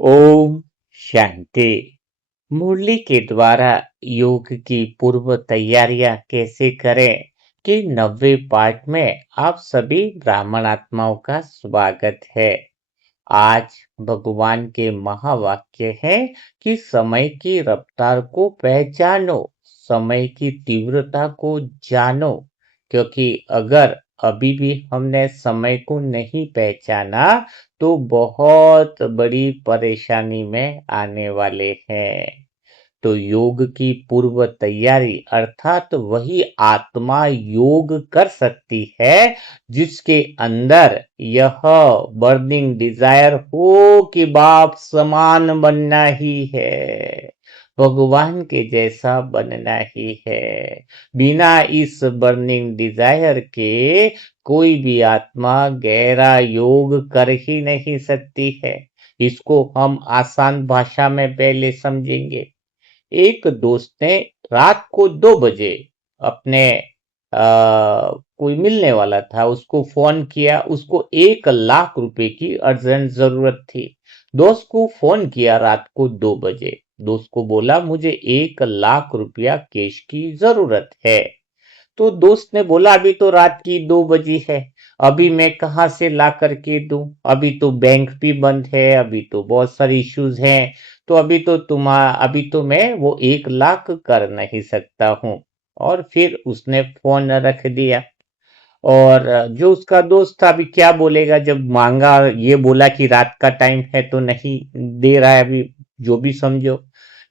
ओम शांति। मुरली के द्वारा योग की पूर्व तैयारियां कैसे करें कि 90 पार्ट में आप सभी ब्राह्मण आत्माओं का स्वागत है। आज भगवान के महावाक्य है कि समय की रफ्तार को पहचानो, समय की तीव्रता को जानो, क्योंकि अगर अभी भी हमने समय को नहीं पहचाना तो बहुत बड़ी परेशानी में आने वाले हैं। तो योग की पूर्व तैयारी अर्थात वही आत्मा योग कर सकती है जिसके अंदर यह बर्निंग डिजायर हो कि बाप समान बनना ही है, भगवान के जैसा बनना ही है। बिना इस बर्निंग डिजायर के कोई भी आत्मा गहरा योग कर ही नहीं सकती है। इसको हम आसान भाषा में पहले समझेंगे। एक दोस्त ने रात को 2 बजे अपने कोई मिलने वाला था, उसको फोन किया। उसको 1 लाख रुपए की अर्जेंट जरूरत थी। दोस्त को फोन किया रात को 2 बजे। दोस्त को बोला मुझे 1 लाख रुपया कैश की जरूरत है। तो दोस्त ने बोला अभी तो रात की 2 बजी है, अभी मैं कहाँ से ला करके दूं, अभी तो बैंक भी बंद है, अभी तो बहुत सारे इश्यूज हैं, तो अभी तो मैं वो 1 लाख कर नहीं सकता हूँ। और फिर उसने फोन रख दिया। और जो उसका दोस्त था अभी क्या बोलेगा, जब मांगा, ये बोला कि रात का टाइम है तो नहीं दे रहा है अभी, जो भी समझो।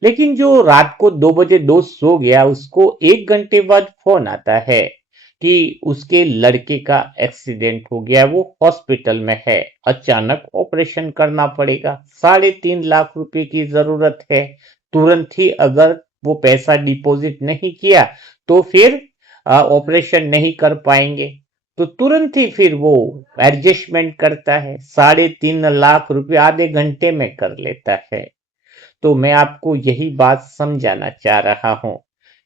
लेकिन जो रात को 2 बजे दोस्त सो गया, उसको 1 घंटे बाद फोन आता है कि उसके लड़के का एक्सीडेंट हो गया, वो हॉस्पिटल में है, अचानक ऑपरेशन करना पड़ेगा, 3.5 लाख रुपए की जरूरत है। तुरंत ही अगर वो पैसा डिपॉजिट नहीं किया तो फिर ऑपरेशन नहीं कर पाएंगे। तो तुरंत ही फिर वो एडजस्टमेंट करता है, 3.5 लाख रुपए आधे घंटे में कर लेता है। तो मैं आपको यही बात समझाना चाह रहा हूं।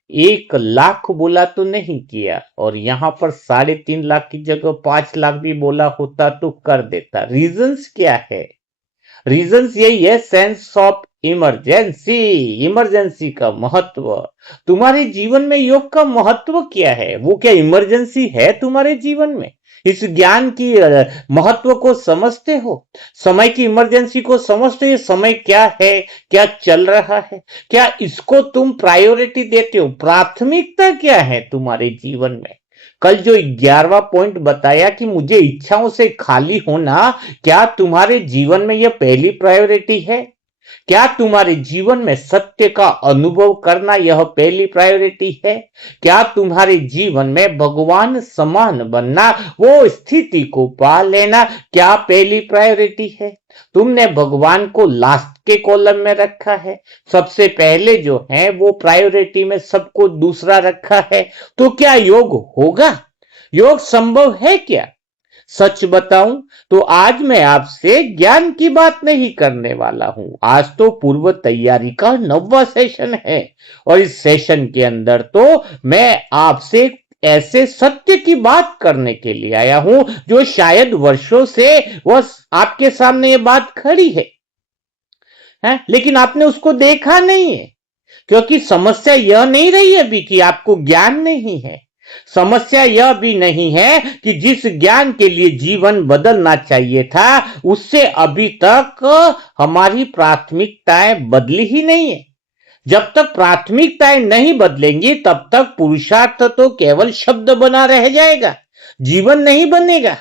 1 लाख बोला तो नहीं किया, और यहां पर 3.5 लाख की जगह 5 लाख भी बोला होता तो कर देता। रीजंस क्या है? रीजंस यही है, सेंस ऑफ इमरजेंसी। इमरजेंसी का महत्व, तुम्हारे जीवन में योग का महत्व क्या है? वो क्या इमरजेंसी है तुम्हारे जीवन में? इस ज्ञान की महत्व को समझते हो? समय की इमरजेंसी को समझते हो? ये समय क्या है, क्या चल रहा है, क्या इसको तुम प्रायोरिटी देते हो? प्राथमिकता क्या है तुम्हारे जीवन में? कल जो 11वां पॉइंट बताया कि मुझे इच्छाओं से खाली होना, क्या तुम्हारे जीवन में यह पहली प्रायोरिटी है? क्या तुम्हारे जीवन में सत्य का अनुभव करना यह पहली प्रायोरिटी है? क्या तुम्हारे जीवन में भगवान समान बनना, वो स्थिति को पा लेना, क्या पहली प्रायोरिटी है? तुमने भगवान को लास्ट के कॉलम में रखा है, सबसे पहले जो है वो प्रायोरिटी में सबको दूसरा रखा है। तो क्या योग होगा? योग संभव है क्या? सच बताऊं तो आज मैं आपसे ज्ञान की बात नहीं करने वाला हूं। आज तो पूर्व तैयारी का 9वां सेशन है, और इस सेशन के अंदर तो मैं आपसे ऐसे सत्य की बात करने के लिए आया हूं जो शायद वर्षों से वह आपके सामने ये बात खड़ी है, लेकिन आपने उसको देखा नहीं है। क्योंकि समस्या यह नहीं रही अभी कि आपको ज्ञान नहीं है। समस्या यह भी नहीं है कि जिस ज्ञान के लिए जीवन बदलना चाहिए था, उससे अभी तक हमारी प्राथमिकताएं बदली ही नहीं है। जब तक प्राथमिकताएं नहीं बदलेंगी तब तक पुरुषार्थ तो केवल शब्द बना रह जाएगा, जीवन नहीं बनेगा।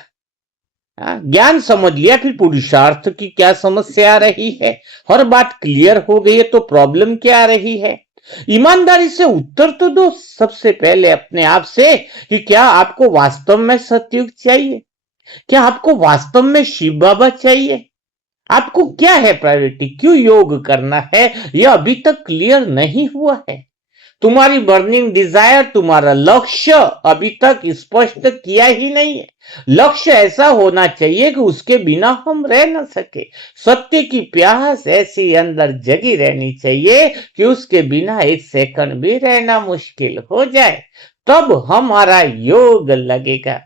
ज्ञान समझ लिया, फिर पुरुषार्थ की क्या समस्या आ रही है? हर बात क्लियर हो गई है तो प्रॉब्लम क्या आ रही है? ईमानदारी से उत्तर तो दो सबसे पहले अपने आप से कि क्या आपको वास्तव में सतयुग चाहिए? क्या आपको वास्तव में शिव बाबा चाहिए? आपको क्या है प्रायोरिटी? क्यों योग करना है? यह अभी तक क्लियर नहीं हुआ है। तुम्हारी बर्निंग डिजायर, तुम्हारा लक्ष्य अभी तक स्पष्ट किया ही नहीं है। लक्ष्य ऐसा होना चाहिए कि उसके बिना हम रह ना सके। सत्य की प्यास ऐसी अंदर जगी रहनी चाहिए कि उसके बिना 1 सेकंड भी रहना मुश्किल हो जाए, तब हमारा योग लगेगा।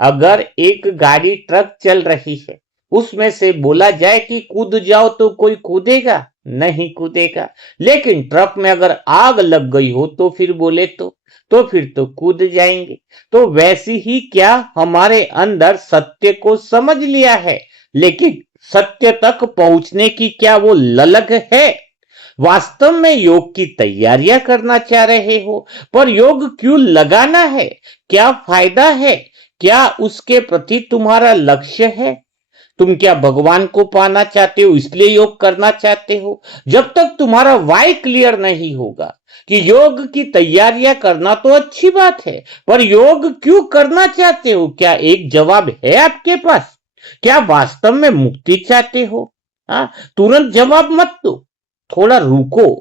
अगर एक गाड़ी ट्रक चल रही है, उसमें से बोला जाए कि कूद जाओ तो कोई कूदेगा? नहीं कूदेगा। लेकिन ट्रक में अगर आग लग गई हो तो फिर बोले तो फिर तो कूद जाएंगे। तो वैसी ही क्या हमारे अंदर सत्य को समझ लिया है, लेकिन सत्य तक पहुंचने की क्या वो ललक है? वास्तव में योग की तैयारियां करना चाह रहे हो, पर योग क्यों लगाना है? क्या फायदा है? क्या उसके प्रति तुम्हारा लक्ष्य है? तुम क्या भगवान को पाना चाहते हो इसलिए योग करना चाहते हो? जब तक तुम्हारा वाई क्लियर नहीं होगा कि योग की तैयारियां करना तो अच्छी बात है, पर योग क्यों करना चाहते हो, क्या एक जवाब है आपके पास? क्या वास्तव में मुक्ति चाहते हो? हाँ, तुरंत जवाब मत दो, थोड़ा रुको।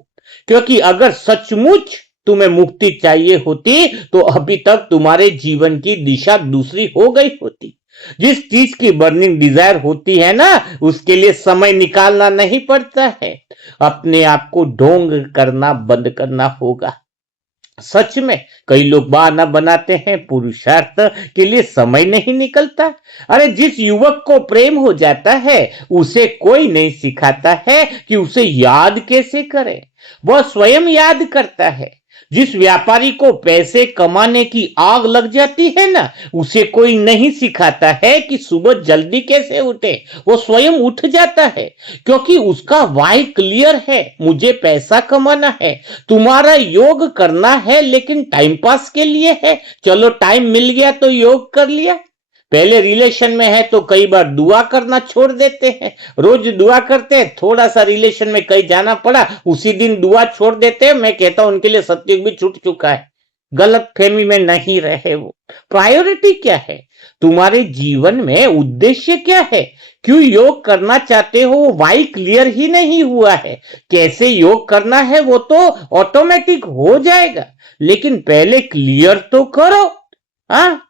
क्योंकि अगर सचमुच तुम्हें मुक्ति चाहिए होती तो अभी तक तुम्हारे जीवन की दिशा दूसरी हो गई होती। जिस चीज की बर्निंग डिजायर होती है ना, उसके लिए समय निकालना नहीं पड़ता है। अपने आप को ढोंग करना बंद करना होगा। सच में कई लोग बहाना बनाते हैं, पुरुषार्थ के लिए समय नहीं निकलता। अरे जिस युवक को प्रेम हो जाता है उसे कोई नहीं सिखाता है कि उसे याद कैसे करे, वह स्वयं याद करता है। जिस व्यापारी को पैसे कमाने की आग लग जाती है ना, उसे कोई नहीं सिखाता है कि सुबह जल्दी कैसे उठे, वो स्वयं उठ जाता है। क्योंकि उसका वाई क्लियर है, मुझे पैसा कमाना है। तुम्हारा योग करना है लेकिन टाइम पास के लिए है, चलो टाइम मिल गया तो योग कर लिया। पहले रिलेशन में है तो कई बार दुआ करना छोड़ देते हैं। रोज दुआ करते हैं, थोड़ा सा रिलेशन में कहीं जाना पड़ा उसी दिन दुआ छोड़ देते हैं। मैं कहता हूं उनके लिए सत्युग भी छूट चुका है। गलत फहमी में नहीं रहे वो। प्रायोरिटी क्या है? तुम्हारे जीवन में उद्देश्य क्या है? क्यों योग करना चाहते हो? वाई क्लियर ही नहीं हुआ है। कैसे योग करना है वो तो ऑटोमेटिक हो जाएगा, लेकिन पहले क्लियर तो करो। हाँ,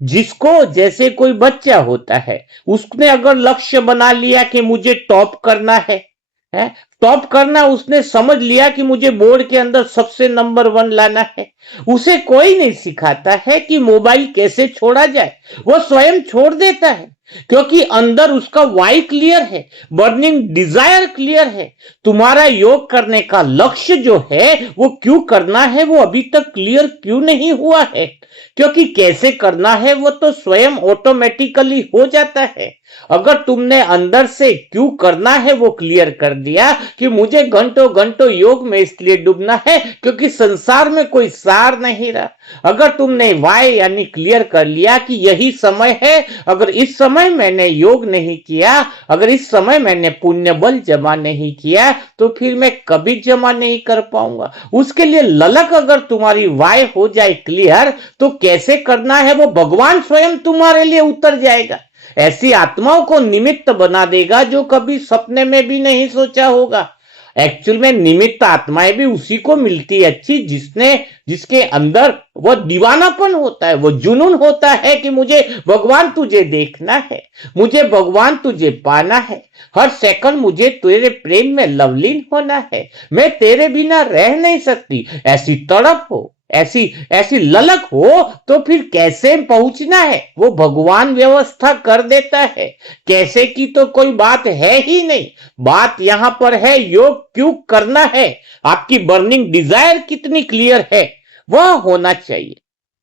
जिसको जैसे कोई बच्चा होता है, उसने अगर लक्ष्य बना लिया कि मुझे टॉप करना है, टॉप करना, उसने समझ लिया कि मुझे बोर्ड के अंदर सबसे नंबर 1 लाना है। उसे कोई नहीं सिखाता है कि मोबाइल कैसे छोड़ा जाए, वो स्वयं छोड़ देता है। क्योंकि अंदर उसका वाई क्लियर है, बर्निंग डिजायर क्लियर है। तुम्हारा योग करने का लक्ष्य जो है वो क्यों करना है वो अभी तक क्लियर क्यों नहीं हुआ है? क्योंकि कैसे करना है वो तो स्वयं ऑटोमेटिकली हो जाता है। अगर तुमने अंदर से क्यों करना है वो क्लियर कर दिया कि मुझे घंटों घंटों योग में इसलिए डूबना है क्योंकि संसार में कोई सार नहीं रहा। अगर तुमने वाई यानी क्लियर कर लिया कि यही समय है, अगर इस समय मैंने योग नहीं किया, अगर इस समय मैंने पुण्य बल जमा नहीं किया तो फिर मैं कभी जमा नहीं कर पाऊंगा। उसके लिए ललक अगर तुम्हारी वाई हो जाए क्लियर, तो कैसे करना है वो भगवान स्वयं तुम्हारे लिए उतर जाएगा। ऐसी आत्माओं को निमित्त बना देगा जो कभी सपने में भी नहीं सोचा होगा। एक्चुअल में निमित्त आत्माएं भी उसी को मिलती है अच्छी, जिसके अंदर वो दीवानापन होता है, वो जुनून होता है कि मुझे भगवान तुझे देखना है, मुझे भगवान तुझे पाना है, हर सेकंड मुझे तेरे प्रेम में लवलीन होना है, मैं तेरे बिना रह नहीं सकती। ऐसी तड़प हो, ऐसी ऐसी ललक हो तो फिर कैसे पहुंचना है वो भगवान व्यवस्था कर देता है। कैसे की तो कोई बात है ही नहीं। बात यहां पर है योग क्यों करना है, आपकी बर्निंग डिजायर कितनी क्लियर है वह होना चाहिए,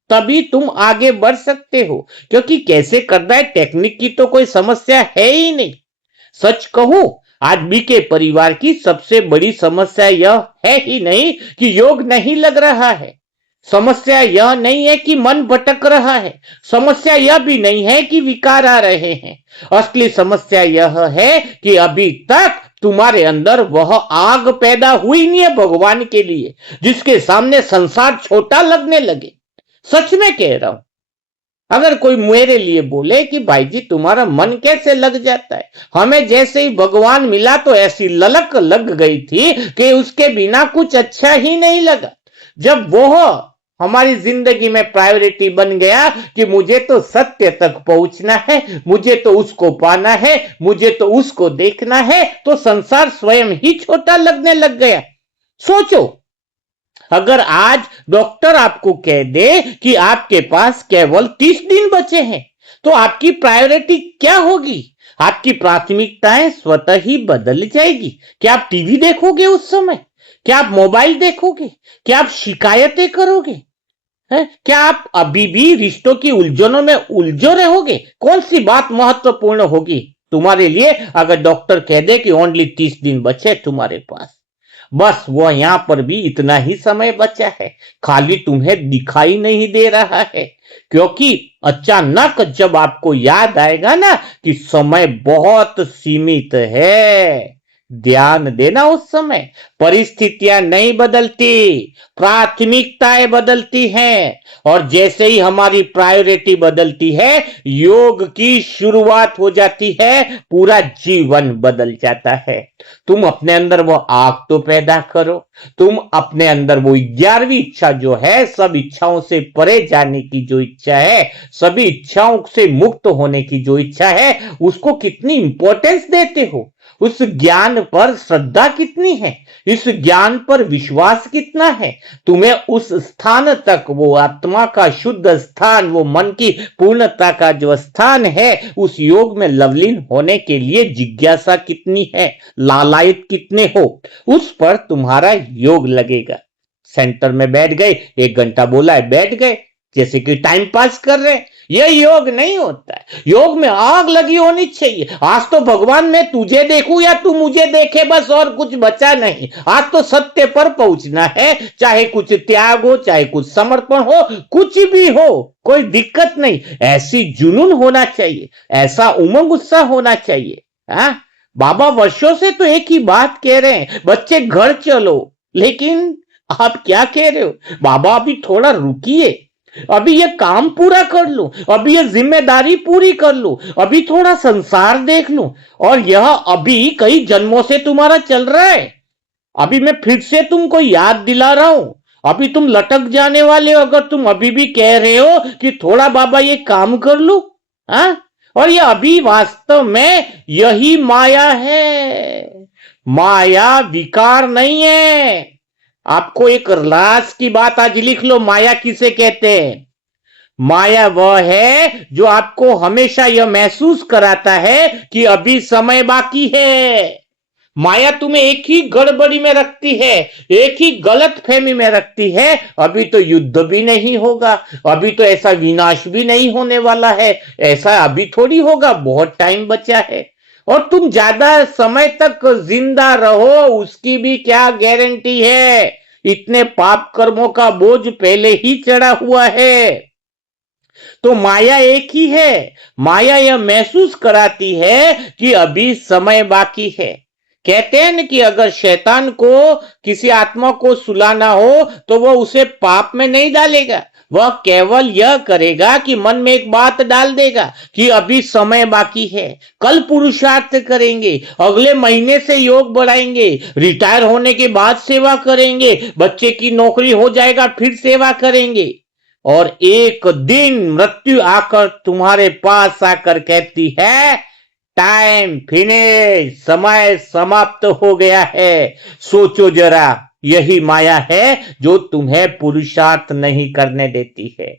तभी तुम आगे बढ़ सकते हो। क्योंकि कैसे करना है टेक्निक की तो कोई समस्या है ही नहीं। सच कहूं, आज बी के परिवार की सबसे बड़ी समस्या यह है ही नहीं कि योग नहीं लग रहा है। समस्या यह नहीं है कि मन भटक रहा है। समस्या यह भी नहीं है कि विकार आ रहे हैं। असली समस्या यह है कि अभी तक तुम्हारे अंदर वह आग पैदा हुई नहीं है भगवान के लिए, जिसके सामने संसार छोटा लगने लगे। सच में कह रहा हूं। अगर कोई मेरे लिए बोले कि भाई जी तुम्हारा मन कैसे लग जाता है, हमें जैसे ही भगवान मिला तो ऐसी ललक लग गई थी कि उसके बिना कुछ अच्छा ही नहीं लगा। जब वो हमारी जिंदगी में प्रायोरिटी बन गया कि मुझे तो सत्य तक पहुंचना है, मुझे तो उसको पाना है, मुझे तो उसको देखना है, तो संसार स्वयं ही छोटा लगने लग गया। सोचो, अगर आज डॉक्टर आपको कह दे कि आपके पास केवल 30 दिन बचे हैं, तो आपकी प्रायोरिटी क्या होगी? आपकी प्राथमिकताएं स्वतः ही बदल जाएगी। क्या आप टीवी देखोगे उस समय? क्या आप मोबाइल देखोगे? क्या आप शिकायतें करोगे? है? क्या आप अभी भी रिश्तों की उलझनों में उलझे रहोगे? कौन सी बात महत्वपूर्ण होगी तुम्हारे लिए अगर डॉक्टर कह दे कि ओनली 30 दिन बचे तुम्हारे पास? बस वो यहां पर भी इतना ही समय बचा है, खाली तुम्हें दिखाई नहीं दे रहा है। क्योंकि अचानक जब आपको याद आएगा ना कि समय बहुत सीमित है, ध्यान देना उस समय परिस्थितियां नहीं बदलती, प्राथमिकताएं बदलती हैं। और जैसे ही हमारी प्रायोरिटी बदलती है, योग की शुरुआत हो जाती है, पूरा जीवन बदल जाता है। तुम अपने अंदर वो आग तो पैदा करो, तुम अपने अंदर वो 11वीं इच्छा जो है, सब इच्छाओं से परे जाने की जो इच्छा है, सभी इच्छाओं से मुक्त होने की जो इच्छा है, उसको कितनी इंपॉर्टेंस देते हो? उस ज्ञान पर श्रद्धा कितनी है? इस ज्ञान पर विश्वास कितना है? तुम्हें उस स्थान तक, वो आत्मा का शुद्ध स्थान, वो मन की पूर्णता का जो स्थान है, उस योग में लवलीन होने के लिए जिज्ञासा कितनी है, लालायित कितने हो, उस पर तुम्हारा योग लगेगा। सेंटर में बैठ गए, 1 घंटा बोला है, बैठ गए जैसे कि टाइम पास कर रहे हैं। यह योग नहीं होता है। योग में आग लगी होनी चाहिए। आज तो भगवान मैं तुझे देखूं या तू मुझे देखे, बस और कुछ बचा नहीं। आज तो सत्य पर पहुंचना है, चाहे कुछ त्याग हो, चाहे कुछ समर्पण हो, कुछ भी हो, कोई दिक्कत नहीं। ऐसी जुनून होना चाहिए, ऐसा उमंग उत्साह होना चाहिए। हाँ, बाबा वर्षों से तो एक ही बात कह रहे हैं, बच्चे घर चलो। लेकिन आप क्या कह रहे हो? बाबा अभी थोड़ा रुकिए, अभी ये काम पूरा कर लूं, अभी ये जिम्मेदारी पूरी कर लूं, अभी थोड़ा संसार देख लूं। और यह अभी कई जन्मों से तुम्हारा चल रहा है। अभी मैं फिर से तुमको याद दिला रहा हूं। अभी तुम लटक जाने वाले हो अगर तुम अभी भी कह रहे हो कि थोड़ा बाबा ये काम कर लूं। हाँ, और ये अभी वास्तव में यही माया है। माया विकार नहीं है। आपको एक राज की बात आज लिख लो, माया किसे कहते हैं? माया वह है जो आपको हमेशा यह महसूस कराता है कि अभी समय बाकी है। माया तुम्हें एक ही गड़बड़ी में रखती है, एक ही गलत फहमी में रखती है। अभी तो युद्ध भी नहीं होगा, अभी तो ऐसा विनाश भी नहीं होने वाला है, ऐसा अभी थोड़ी होगा, बहुत टाइम बचा है। और तुम ज्यादा समय तक जिंदा रहो उसकी भी क्या गारंटी है? इतने पाप कर्मों का बोझ पहले ही चढ़ा हुआ है। तो माया एक ही है। माया यह महसूस कराती है कि अभी समय बाकी है। कहते हैं ना कि अगर शैतान को किसी आत्मा को सुलाना हो तो वह उसे पाप में नहीं डालेगा, वह केवल यह करेगा कि मन में एक बात डाल देगा कि अभी समय बाकी है, कल पुरुषार्थ करेंगे, अगले महीने से योग बढ़ाएंगे, रिटायर होने के बाद सेवा करेंगे, बच्चे की नौकरी हो जाएगा फिर सेवा करेंगे। और एक दिन मृत्यु आकर तुम्हारे पास आकर कहती है, टाइम फिनिश, समय समाप्त हो गया है। सोचो जरा, यही माया है जो तुम्हें पुरुषार्थ नहीं करने देती है।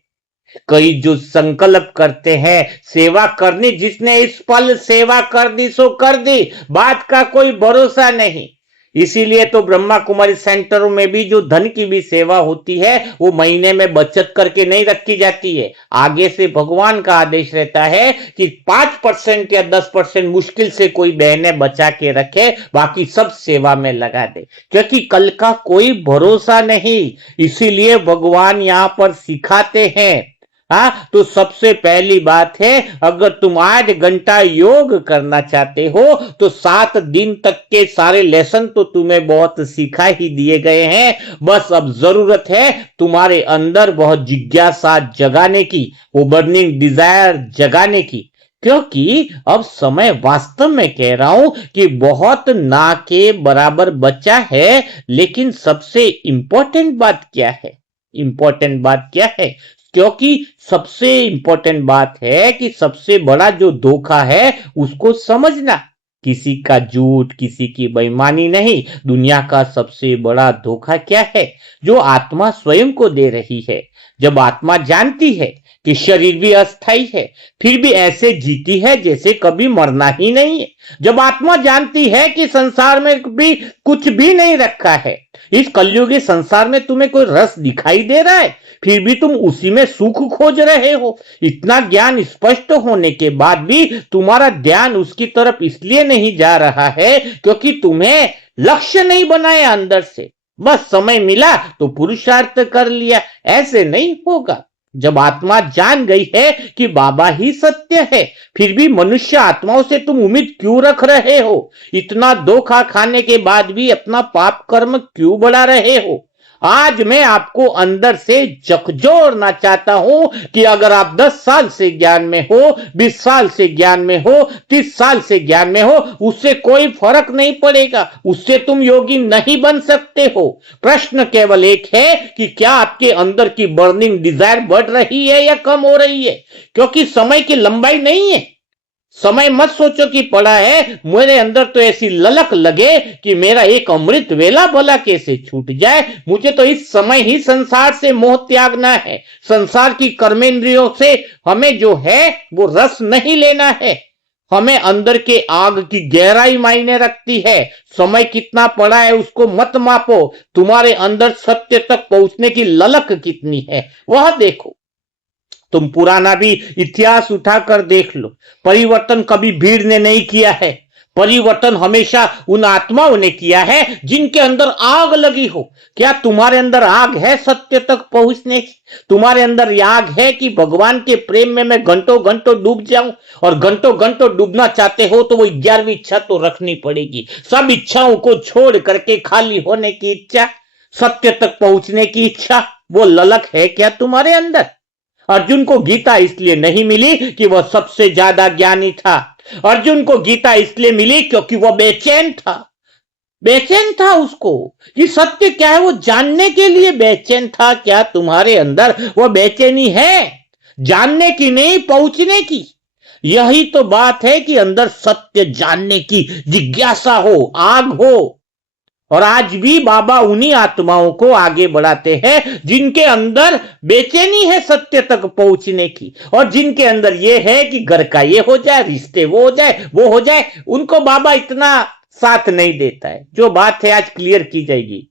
कई जो संकल्प करते हैं सेवा करनी, जिसने इस पल सेवा कर दी सो कर दी, बात का कोई भरोसा नहीं। इसीलिए तो ब्रह्मा कुमारी सेंटरों में भी जो धन की भी सेवा होती है वो महीने में बचत करके नहीं रखी जाती है। आगे से भगवान का आदेश रहता है कि 5% या 10% मुश्किल से कोई बहनें बचा के रखे, बाकी सब सेवा में लगा दे, क्योंकि कल का कोई भरोसा नहीं। इसीलिए भगवान यहां पर सिखाते हैं। हाँ, तो सबसे पहली बात है, अगर तुम 8 घंटा योग करना चाहते हो तो 7 दिन तक के सारे लेसन तो तुम्हें बहुत सिखा ही दिए गए हैं। बस अब जरूरत है तुम्हारे अंदर बहुत जिज्ञासा जगाने की, वो बर्निंग डिजायर जगाने की। क्योंकि अब समय वास्तव में कह रहा हूं कि बहुत ना के बराबर बचा है। लेकिन सबसे इंपॉर्टेंट बात क्या है? इंपॉर्टेंट बात क्या है? क्योंकि सबसे इंपॉर्टेंट बात है कि सबसे बड़ा जो धोखा है उसको समझना। किसी का झूठ, किसी की बेईमानी नहीं। दुनिया का सबसे बड़ा धोखा क्या है? जो आत्मा स्वयं को दे रही है। जब आत्मा जानती है कि शरीर भी अस्थाई है, फिर भी ऐसे जीती है जैसे कभी मरना ही नहीं है। जब आत्मा जानती है कि संसार में भी कुछ भी नहीं रखा है, इस कलयुगी संसार में तुम्हें कोई रस दिखाई दे रहा है, फिर भी तुम उसी में सुख खोज रहे हो। इतना ज्ञान स्पष्ट होने के बाद भी तुम्हारा ध्यान उसकी तरफ इसलिए नहीं जा रहा है क्योंकि तुम्हें लक्ष्य नहीं बनाया अंदर से। बस समय मिला तो पुरुषार्थ कर लिया, ऐसे नहीं होगा। जब आत्मा जान गई है कि बाबा ही सत्य है, फिर भी मनुष्य आत्माओं से तुम उम्मीद क्यों रख रहे हो? इतना धोखा खाने के बाद भी अपना पाप कर्म क्यों बढ़ा रहे हो? आज मैं आपको अंदर से झकझोरना चाहता हूं कि अगर आप 10 साल से ज्ञान में हो, 20 साल से ज्ञान में हो, 30 साल से ज्ञान में हो, उससे कोई फर्क नहीं पड़ेगा। उससे तुम योगी नहीं बन सकते हो। प्रश्न केवल एक है कि क्या आपके अंदर की बर्निंग डिजायर बढ़ रही है या कम हो रही है? क्योंकि समय की लंबाई नहीं है। समय मत सोचो कि पड़ा है। मेरे अंदर तो ऐसी ललक लगे कि मेरा एक अमृत वेला भला कैसे छूट जाए। मुझे तो इस समय ही संसार से मोह त्यागना है। संसार की कर्मेंद्रियों से हमें जो है वो रस नहीं लेना है। हमें अंदर के आग की गहराई मायने रखती है। समय कितना पड़ा है उसको मत मापो, तुम्हारे अंदर सत्य तक पहुंचने की ललक कितनी है वह देखो। तुम पुराना भी इतिहास उठाकर देख लो, परिवर्तन कभी भीड़ ने नहीं किया है। परिवर्तन हमेशा उन आत्माओं ने किया है जिनके अंदर आग लगी हो। क्या तुम्हारे अंदर आग है सत्य तक पहुंचने की? तुम्हारे अंदर आग है कि भगवान के प्रेम में मैं घंटों घंटों डूब जाऊं? और घंटों घंटों डूबना चाहते हो तो वो 11वीं इच्छा तो रखनी पड़ेगी। सब इच्छाओं को छोड़ करके खाली होने की इच्छा, सत्य तक पहुंचने की इच्छा, वो ललक है क्या तुम्हारे अंदर? अर्जुन को गीता इसलिए नहीं मिली कि वह सबसे ज्यादा ज्ञानी था। अर्जुन को गीता इसलिए मिली क्योंकि वह बेचैन था। बेचैन था उसको कि सत्य क्या है वो जानने के लिए बेचैन था। क्या तुम्हारे अंदर वो बेचैनी है? जानने की नहीं, पहुंचने की। यही तो बात है कि अंदर सत्य जानने की जिज्ञासा हो, आग हो। और आज भी बाबा उन्हीं आत्माओं को आगे बढ़ाते हैं जिनके अंदर बेचैनी है सत्य तक पहुंचने की, और जिनके अंदर ये है कि घर का ये हो जाए, रिश्ते वो हो जाए, वो हो जाए। उनको बाबा इतना साथ नहीं देता है। जो बात है आज क्लियर की जाएगी,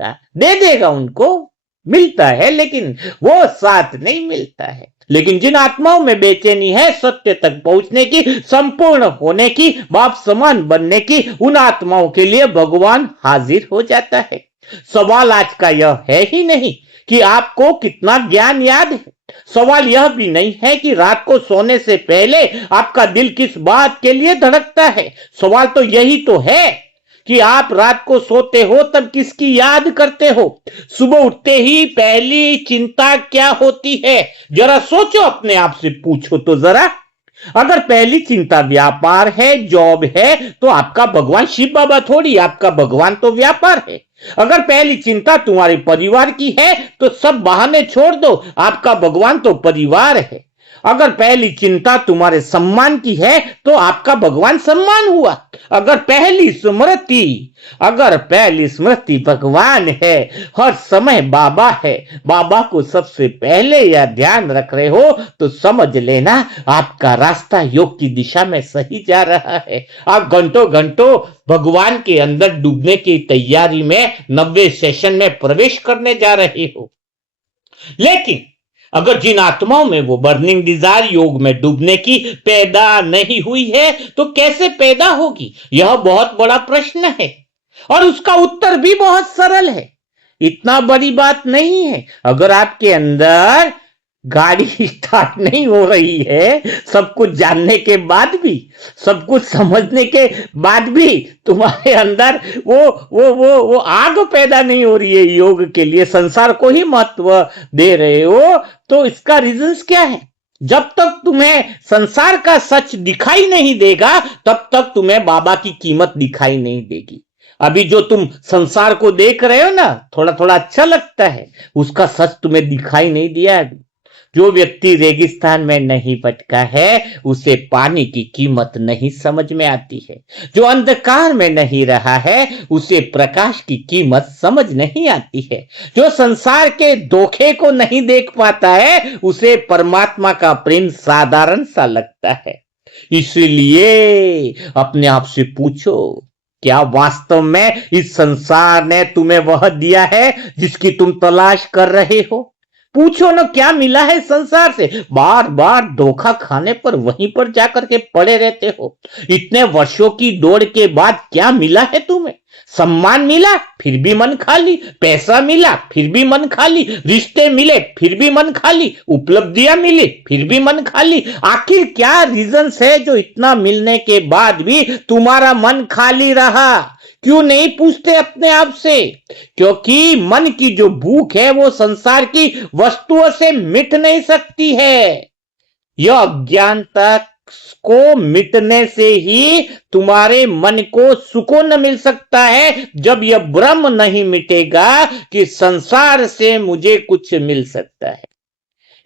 दे देगा, उनको मिलता है, लेकिन वो साथ नहीं मिलता है। लेकिन जिन आत्माओं में बेचैनी है सत्य तक पहुंचने की, संपूर्ण होने की, बाप समान बनने की, उन आत्माओं के लिए भगवान हाजिर हो जाता है। सवाल आज का यह है ही नहीं कि आपको कितना ज्ञान याद है। सवाल यह भी नहीं है कि रात को सोने से पहले आपका दिल किस बात के लिए धड़कता है। सवाल तो यही तो है कि आप रात को सोते हो तब किसकी याद करते हो। सुबह उठते ही पहली चिंता क्या होती है? जरा सोचो, अपने आप से पूछो तो जरा। अगर पहली चिंता व्यापार है, जॉब है, तो आपका भगवान शिव बाबा थोड़ी, आपका भगवान तो व्यापार है। अगर पहली चिंता तुम्हारे परिवार की है तो सब बहाने छोड़ दो, आपका भगवान तो परिवार है। अगर पहली चिंता तुम्हारे सम्मान की है तो आपका भगवान सम्मान हुआ। अगर पहली स्मृति भगवान है, हर समय बाबा है, बाबा को सबसे पहले यह ध्यान रख रहे हो, तो समझ लेना आपका रास्ता योग की दिशा में सही जा रहा है। आप घंटों घंटों भगवान के अंदर डूबने की तैयारी में 90 सेशन में प्रवेश करने जा रहे हो। लेकिन अगर जिन आत्माओं में वो बर्निंग डिजायर योग में डूबने की पैदा नहीं हुई है तो कैसे पैदा होगी? यह बहुत बड़ा प्रश्न है और उसका उत्तर भी बहुत सरल है। इतना बड़ी बात नहीं है। अगर आपके अंदर गाड़ी स्टार्ट नहीं हो रही है, सब कुछ जानने के बाद भी, सब कुछ समझने के बाद भी तुम्हारे अंदर वो आग पैदा नहीं हो रही है योग के लिए, संसार को ही महत्व दे रहे हो, तो इसका रीजंस क्या है? जब तक तुम्हें संसार का सच दिखाई नहीं देगा तब तक तुम्हें बाबा की कीमत दिखाई नहीं देगी। अभी जो तुम संसार को देख रहे हो ना, थोड़ा थोड़ा अच्छा लगता है, उसका सच तुम्हें दिखाई नहीं दिया है। जो व्यक्ति रेगिस्तान में नहीं भटका है उसे पानी की कीमत नहीं समझ में आती है। जो अंधकार में नहीं रहा है उसे प्रकाश की कीमत समझ नहीं आती है। जो संसार के धोखे को नहीं देख पाता है उसे परमात्मा का प्रेम साधारण सा लगता है। इसलिए अपने आप से पूछो, क्या वास्तव में इस संसार ने तुम्हें वह दिया है जिसकी तुम तलाश कर रहे हो? पूछो ना, क्या मिला है संसार से? बार बार धोखा खाने पर वहीं पर जाकर के पड़े रहते हो। इतने वर्षों की दौड़ के बाद क्या मिला है तुम्हें? सम्मान मिला फिर भी मन खाली, पैसा मिला फिर भी मन खाली, रिश्ते मिले फिर भी मन खाली, उपलब्धियां मिली फिर भी मन खाली। आखिर क्या रीजंस है जो इतना मिलने के बाद भी तुम्हारा मन खाली रहा? क्यों नहीं पूछते अपने आप से? क्योंकि मन की जो भूख है वो संसार की वस्तुओं से मिट नहीं सकती है। यह अज्ञानता को मिटने से ही तुम्हारे मन को सुकून मिल सकता है। जब यह भ्रम नहीं मिटेगा कि संसार से मुझे कुछ मिल सकता है।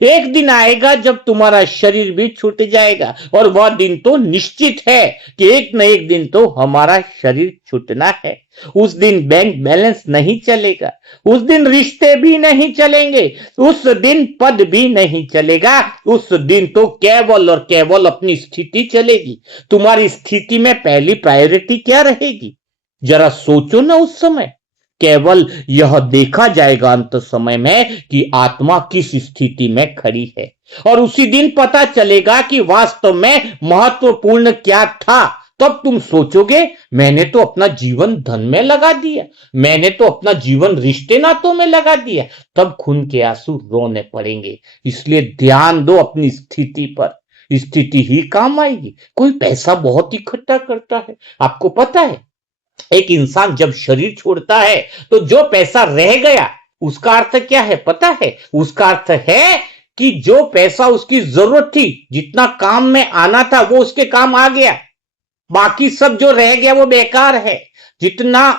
एक दिन आएगा जब तुम्हारा शरीर भी छूट जाएगा, और वह दिन तो निश्चित है कि एक न एक दिन तो हमारा शरीर छूटना है। उस दिन बैंक बैलेंस नहीं चलेगा, उस दिन रिश्ते भी नहीं चलेंगे, उस दिन पद भी नहीं चलेगा। उस दिन तो केवल और केवल अपनी स्थिति चलेगी। तुम्हारी स्थिति में पहली प्रायोरिटी क्या रहेगी? जरा सोचो ना। उस समय केवल यह देखा जाएगा अंत समय में कि आत्मा किस स्थिति में खड़ी है, और उसी दिन पता चलेगा कि वास्तव में महत्वपूर्ण क्या था। तब तुम सोचोगे, मैंने तो अपना जीवन धन में लगा दिया, मैंने तो अपना जीवन रिश्ते नातों में लगा दिया। तब खून के आंसू रोने पड़ेंगे। इसलिए ध्यान दो अपनी स्थिति पर, स्थिति ही काम आएगी। कोई पैसा बहुत इकट्ठा करता है, आपको पता है एक इंसान जब शरीर छोड़ता है तो जो पैसा रह गया उसका अर्थ क्या है पता है? उसका अर्थ है कि जो पैसा उसकी जरूरत थी, जितना काम में आना था वो उसके काम आ गया, बाकी सब जो रह गया वो बेकार है। जितना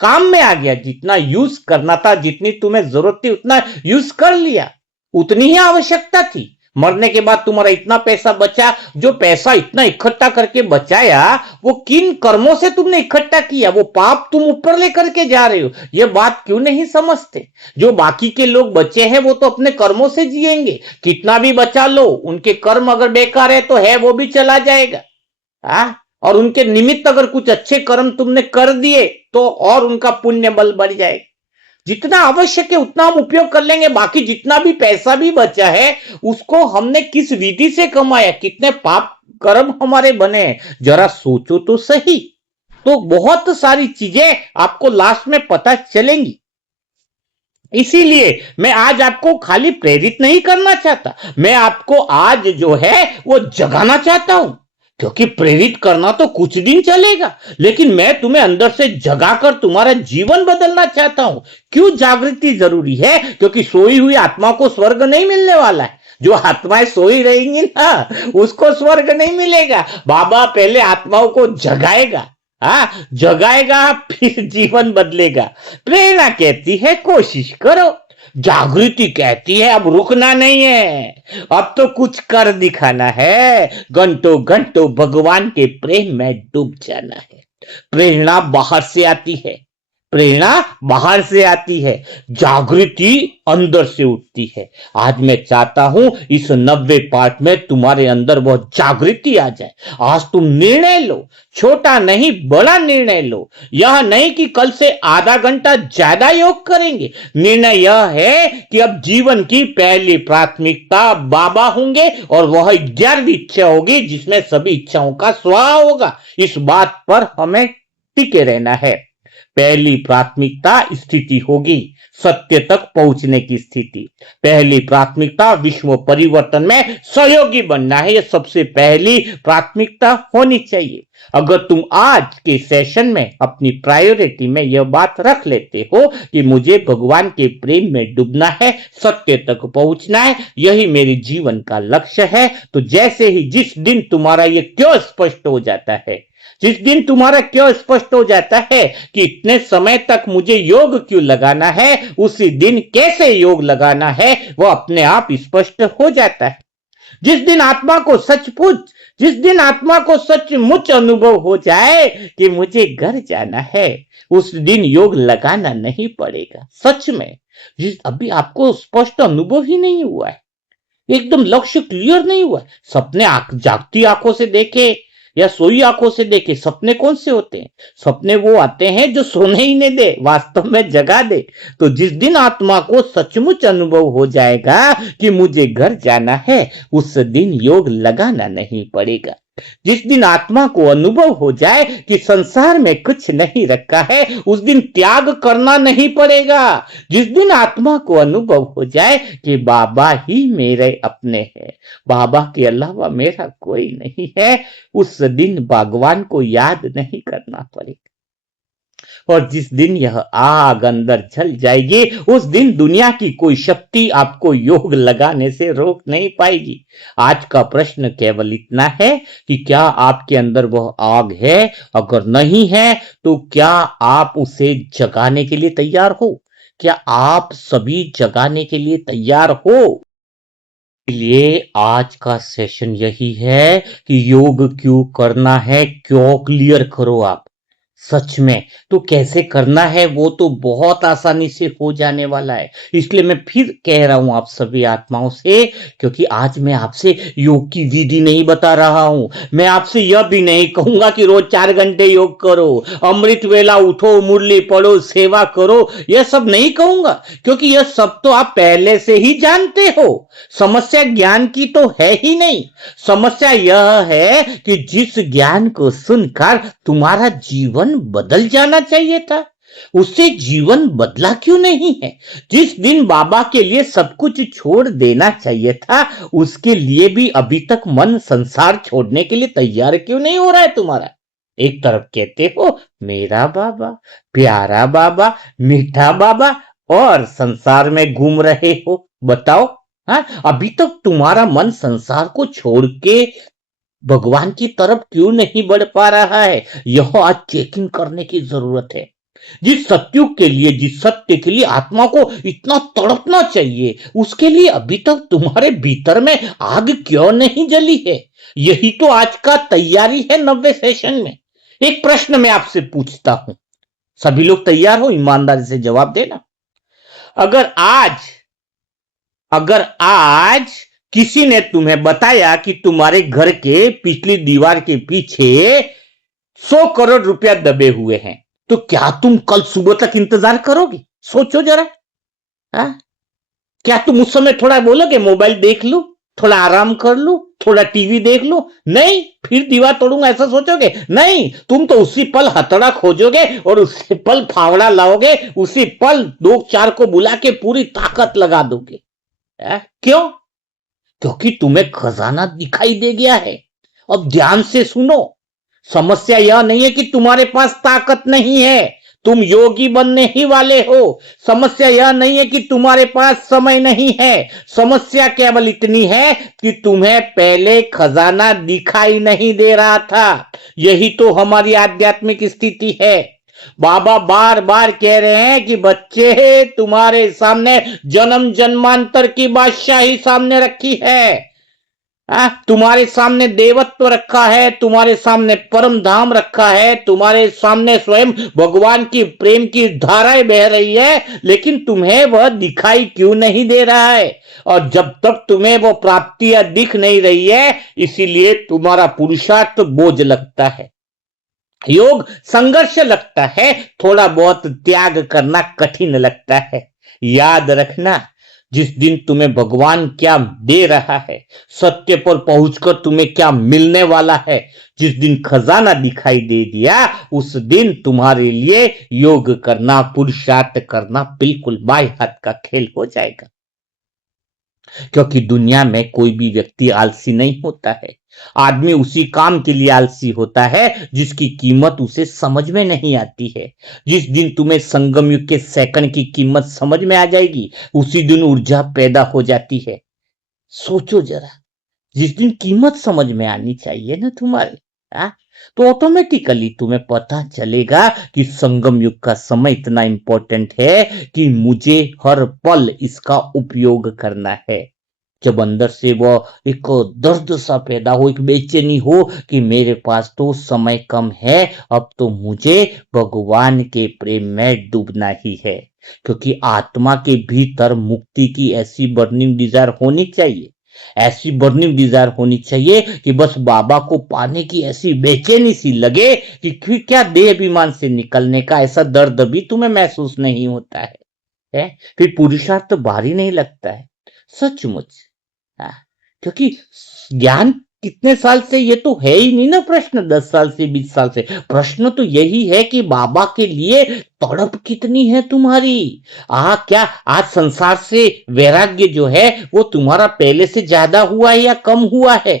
काम में आ गया, जितना यूज करना था, जितनी तुम्हें जरूरत थी उतना यूज कर लिया, उतनी ही आवश्यकता थी। मरने के बाद तुम्हारा इतना पैसा बचा, जो पैसा इतना इकट्ठा करके बचाया वो किन कर्मों से तुमने इकट्ठा किया? वो पाप तुम ऊपर लेकर के जा रहे हो। ये बात क्यों नहीं समझते? जो बाकी के लोग बचे हैं वो तो अपने कर्मों से जिएंगे। कितना भी बचा लो, उनके कर्म अगर बेकार है तो है वो भी चला जाएगा। और उनके निमित्त अगर कुछ अच्छे कर्म तुमने कर दिए तो और उनका पुण्य बल बढ़ जाएगा। जितना आवश्यक है उतना हम उपयोग कर लेंगे। बाकी जितना भी पैसा भी बचा है उसको हमने किस विधि से कमाया, कितने पाप कर्म हमारे बने, जरा सोचो तो सही। तो बहुत सारी चीजें आपको लास्ट में पता चलेंगी। इसीलिए मैं आज आपको खाली प्रेरित नहीं करना चाहता, मैं आपको आज जो है वो जगाना चाहता हूं। क्योंकि प्रेरित करना तो कुछ दिन चलेगा, लेकिन मैं तुम्हें अंदर से जगाकर तुम्हारा जीवन बदलना चाहता हूं। क्यों जागृति जरूरी है? क्योंकि सोई हुई आत्मा को स्वर्ग नहीं मिलने वाला है। जो आत्माएं सोई रहेंगी ना उसको स्वर्ग नहीं मिलेगा। बाबा पहले आत्माओं को जगाएगा, जगाएगा, फिर जीवन बदलेगा। प्रेरणा कहती है कोशिश करो, जागृति कहती है अब रुकना नहीं है, अब तो कुछ कर दिखाना है, घंटों घंटों भगवान के प्रेम में डूब जाना है। प्रेरणा बाहर से आती है, प्रेरणा बाहर से आती है, जागृति अंदर से उठती है। आज मैं चाहता हूं इस 90 पार्ट में तुम्हारे अंदर वह जागृति आ जाए। आज तुम निर्णय लो, छोटा नहीं बड़ा निर्णय लो। यह नहीं कि कल से आधा घंटा ज्यादा योग करेंगे। निर्णय यह है कि अब जीवन की पहली प्राथमिकता बाबा होंगे, और वह 11वीं इच्छा होगी जिसमें सभी इच्छाओं का स्वाहा होगा। इस बात पर हमें टिके रहना है। पहली प्राथमिकता स्थिति होगी, सत्य तक पहुंचने की स्थिति। पहली प्राथमिकता विश्व परिवर्तन में सहयोगी बनना है, यह सबसे पहली प्राथमिकता होनी चाहिए। अगर तुम आज के सेशन में अपनी प्रायोरिटी में यह बात रख लेते हो कि मुझे भगवान के प्रेम में डूबना है, सत्य तक पहुंचना है, यही मेरे जीवन का लक्ष्य है, तो जैसे ही जिस दिन तुम्हारा यह क्यों स्पष्ट हो जाता है, जिस दिन तुम्हारा क्यों स्पष्ट हो जाता है कि इतने समय तक मुझे योग क्यों लगाना है, उसी दिन कैसे योग लगाना है वो अपने आप स्पष्ट हो जाता है। जिस दिन आत्मा को सचमुच अनुभव हो जाए कि मुझे घर जाना है, उस दिन योग लगाना नहीं पड़ेगा। सच में जिस अभी आपको स्पष्ट अनुभव ही नहीं हुआ है, एकदम लक्ष्य क्लियर नहीं हुआ, सपने जागती आंखों से देखे या सोई आंखों से देखे, सपने कौन से होते हैं? सपने वो आते हैं जो सोने ही नहीं दे, वास्तव में जगा दे। तो जिस दिन आत्मा को सचमुच अनुभव हो जाएगा कि मुझे घर जाना है, उस दिन योग लगाना नहीं पड़ेगा। जिस दिन आत्मा को अनुभव हो जाए कि संसार में कुछ नहीं रखा है, उस दिन त्याग करना नहीं पड़ेगा। जिस दिन आत्मा को अनुभव हो जाए कि बाबा ही मेरे अपने हैं, बाबा के अलावा मेरा कोई नहीं है, उस दिन भगवान को याद नहीं करना पड़ेगा। और जिस दिन यह आग अंदर जल जाएगी, उस दिन दुनिया की कोई शक्ति आपको योग लगाने से रोक नहीं पाएगी। आज का प्रश्न केवल इतना है कि क्या आपके अंदर वह आग है? अगर नहीं है तो क्या आप उसे जगाने के लिए तैयार हो? क्या आप सभी जगाने के लिए तैयार हो? इसलिए आज का सेशन यही है कि योग क्यों करना है, क्यों क्लियर करो आप। सच में तो कैसे करना है वो तो बहुत आसानी से हो जाने वाला है। इसलिए मैं फिर कह रहा हूं आप सभी आत्माओं से, क्योंकि आज मैं आपसे योग की विधि नहीं बता रहा हूं। मैं आपसे यह भी नहीं कहूंगा कि रोज 4 घंटे योग करो, अमृत वेला उठो, मुरली पढ़ो, सेवा करो, यह सब नहीं कहूंगा, क्योंकि यह सब तो आप पहले से ही जानते हो। समस्या ज्ञान की तो है ही नहीं। समस्या यह है कि जिस ज्ञान को सुनकर तुम्हारा जीवन बदल जाना चाहिए था, उससे जीवन बदला क्यों नहीं है? जिस दिन बाबा के लिए सब कुछ छोड़ देना चाहिए था, उसके लिए भी अभी तक मन संसार छोड़ने के लिए तैयार क्यों नहीं हो रहा है तुम्हारा? एक तरफ कहते हो मेरा बाबा, प्यारा बाबा, मीठा बाबा, और संसार में घूम रहे हो। बताओ, हाँ, अभी तक तुम्हारा मन संसार को छोड़ के भगवान की तरफ क्यों नहीं बढ़ पा रहा है? यह आज चेकिंग करने की जरूरत है। जिस सत्युग के लिए, जिस सत्य के लिए आत्मा को इतना तड़पना चाहिए, उसके लिए अभी तक तुम्हारे भीतर में आग क्यों नहीं जली है? यही तो आज का तैयारी है 90 सेशन में। एक प्रश्न मैं आपसे पूछता हूं, सभी लोग तैयार हो? ईमानदारी से जवाब देना। अगर आज अगर आज किसी ने तुम्हें बताया कि तुम्हारे घर के पिछली दीवार के पीछे 100 करोड़ रुपया दबे हुए हैं, तो क्या तुम कल सुबह तक इंतजार करोगे? सोचो जरा। हाँ? क्या तुम उस समय थोड़ा बोलोगे मोबाइल देख लूं, थोड़ा आराम कर लूं, थोड़ा टीवी देख लूं? नहीं, फिर दीवार तोड़ूंगा ऐसा सोचोगे? नहीं, तुम तो उसी पल हथौड़ा खोजोगे और उसी पल फावड़ा लाओगे, उसी पल 2-4 को बुला के पूरी ताकत लगा दोगे। क्यों? क्योंकि तुम्हें खजाना दिखाई दे गया है। अब ध्यान से सुनो, समस्या यह नहीं है कि तुम्हारे पास ताकत नहीं है, तुम योगी बनने ही वाले हो। समस्या यह नहीं है कि तुम्हारे पास समय नहीं है, समस्या केवल इतनी है कि तुम्हें पहले खजाना दिखाई नहीं दे रहा था। यही तो हमारी आध्यात्मिक स्थिति है। बाबा बार बार कह रहे हैं कि बच्चे, तुम्हारे सामने जन्म जन्मांतर की बादशाही सामने रखी है। तुम्हारे सामने देवत्व रखा है, तुम्हारे सामने परम धाम रखा है, तुम्हारे सामने स्वयं भगवान की प्रेम की धाराएं बह रही है, लेकिन तुम्हें वह दिखाई क्यों नहीं दे रहा है? और जब तक तुम्हें वो प्राप्तियां दिख नहीं रही है, इसीलिए तुम्हारा पुरुषार्थ बोझ लगता है, योग संघर्ष लगता है, थोड़ा बहुत त्याग करना कठिन लगता है। याद रखना, जिस दिन तुम्हें भगवान क्या दे रहा है, सत्य पर पहुंचकर तुम्हें क्या मिलने वाला है, जिस दिन खजाना दिखाई दे दिया, उस दिन तुम्हारे लिए योग करना, पुरुषार्थ करना बिल्कुल बाएं हाथ का खेल हो जाएगा। क्योंकि दुनिया में कोई भी व्यक्ति आलसी नहीं होता है। आदमी उसी काम के लिए आलसी होता है जिसकी कीमत उसे समझ में नहीं आती है। जिस दिन तुम्हें संगम युग के सेकंड की कीमत समझ में आ जाएगी, उसी दिन ऊर्जा पैदा हो जाती है। सोचो जरा, जिस दिन कीमत समझ में आनी चाहिए ना तुम्हारे, तो ऑटोमेटिकली तुम्हें पता चलेगा कि संगम युग का समय इतना इंपॉर्टेंट है कि मुझे हर पल इसका उपयोग करना है। जब अंदर से वो एक दर्द सा पैदा हो, एक बेचैनी हो कि मेरे पास तो समय कम है, अब तो मुझे भगवान के प्रेम में डूबना ही है। क्योंकि आत्मा के भीतर मुक्ति की ऐसी बर्निंग डिजायर होनी चाहिए, ऐसी बर्निंग डिजायर होनी चाहिए कि बस बाबा को पाने की ऐसी बेचैनी सी लगे कि फिर क्या देह अभिमान से निकलने का ऐसा दर्द भी तुम्हें महसूस नहीं होता है? फिर पुरुषार्थ तो भारी नहीं लगता है सचमुच। हाँ, क्योंकि ज्ञान कितने साल से ये तो है ही नहीं ना प्रश्न, 10 साल से 20 साल से। प्रश्न तो यही है कि बाबा के लिए तड़प कितनी है तुम्हारी। क्या आज संसार से वैराग्य जो है वो तुम्हारा पहले से ज्यादा हुआ है या कम हुआ है?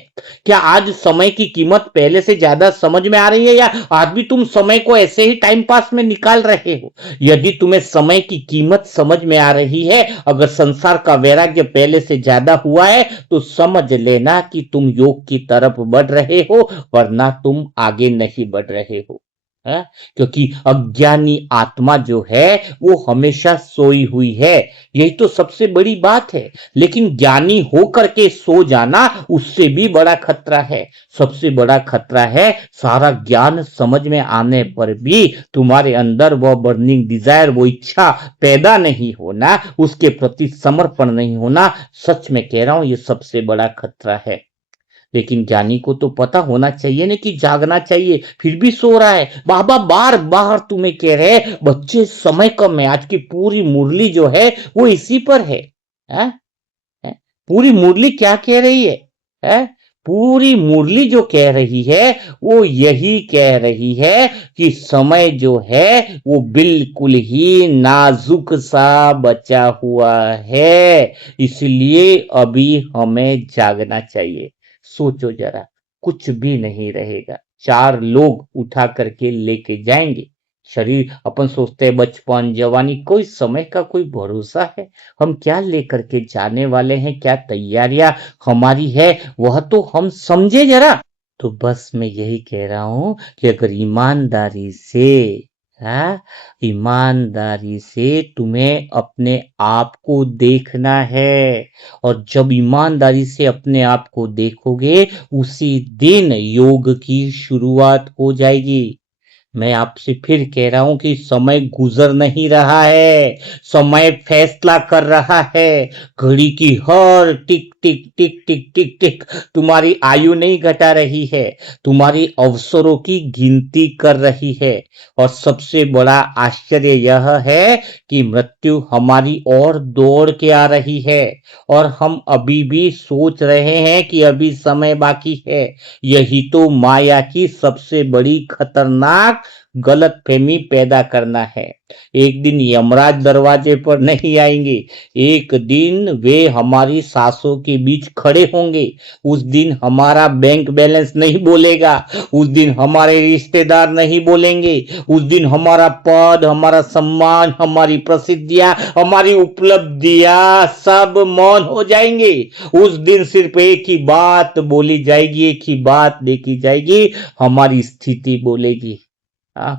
क्या आज समय की कीमत पहले से ज्यादा समझ में आ रही है, या आज भी तुम समय को ऐसे ही टाइम पास में निकाल रहे हो? यदि तुम्हें समय की कीमत समझ में आ रही है, अगर संसार का वैराग्य पहले से ज्यादा हुआ है, तो समझ लेना कि तुम योग की तरफ बढ़ रहे हो, वरना तुम आगे नहीं बढ़ रहे हो। है? क्योंकि अज्ञानी आत्मा जो है वो हमेशा सोई हुई है, यही तो सबसे बड़ी बात है। लेकिन ज्ञानी होकर के सो जाना उससे भी बड़ा खतरा है। सबसे बड़ा खतरा है सारा ज्ञान समझ में आने पर भी तुम्हारे अंदर वो बर्निंग डिजायर, वो इच्छा पैदा नहीं होना, उसके प्रति समर्पण नहीं होना। सच में कह रहा हूं, ये सबसे बड़ा खतरा है। लेकिन ज्ञानी को तो पता होना चाहिए ना कि जागना चाहिए, फिर भी सो रहा है। बाबा बार बार तुम्हें कह रहे बच्चे समय कम है। आज की पूरी मुरली जो है वो इसी पर है, है? है? पूरी मुरली क्या कह रही है? पूरी मुरली जो कह रही है वो यही कह रही है कि समय जो है वो बिल्कुल ही नाजुक सा बचा हुआ है, इसलिए अभी हमें जागना चाहिए। सोचो जरा, कुछ भी नहीं रहेगा, 4 लोग उठा करके लेके जाएंगे। शरीर अपन सोचते हैं बचपन जवानी, कोई समय का कोई भरोसा है? हम क्या लेकर के जाने वाले हैं, क्या तैयारियां हमारी है, वह तो हम समझे जरा। तो बस मैं यही कह रहा हूं कि अगर ईमानदारी से, हाँ, ईमानदारी से तुम्हें अपने आप को देखना है, और जब ईमानदारी से अपने आप को देखोगे, उसी दिन योग की शुरुआत हो जाएगी। मैं आपसे फिर कह रहा हूं कि समय गुजर नहीं रहा है, समय फैसला कर रहा है। घड़ी की हर टिक टिक टिक टिक टिक टिक तुम्हारी आयु नहीं घटा रही है, तुम्हारी अवसरों की गिनती कर रही है। और सबसे बड़ा आश्चर्य यह है कि मृत्यु हमारी ओर दौड़ के आ रही है, और हम अभी भी सोच रहे हैं कि अभी समय बाकी है। यही तो माया की सबसे बड़ी खतरनाक गलतफहमी पैदा करना है। एक दिन यमराज दरवाजे पर नहीं आएंगे, एक दिन वे हमारी सांसों के बीच खड़े होंगे। उस दिन हमारा बैंक बैलेंस नहीं बोलेगा, उस दिन हमारे रिश्तेदार नहीं बोलेंगे, उस दिन हमारा पद, हमारा सम्मान, हमारी प्रसिद्धियां, हमारी उपलब्धियां सब मौन हो जाएंगे। उस दिन सिर्फ एक ही बात बोली जाएगी, एक ही बात देखी जाएगी, हमारी स्थिति बोलेगी।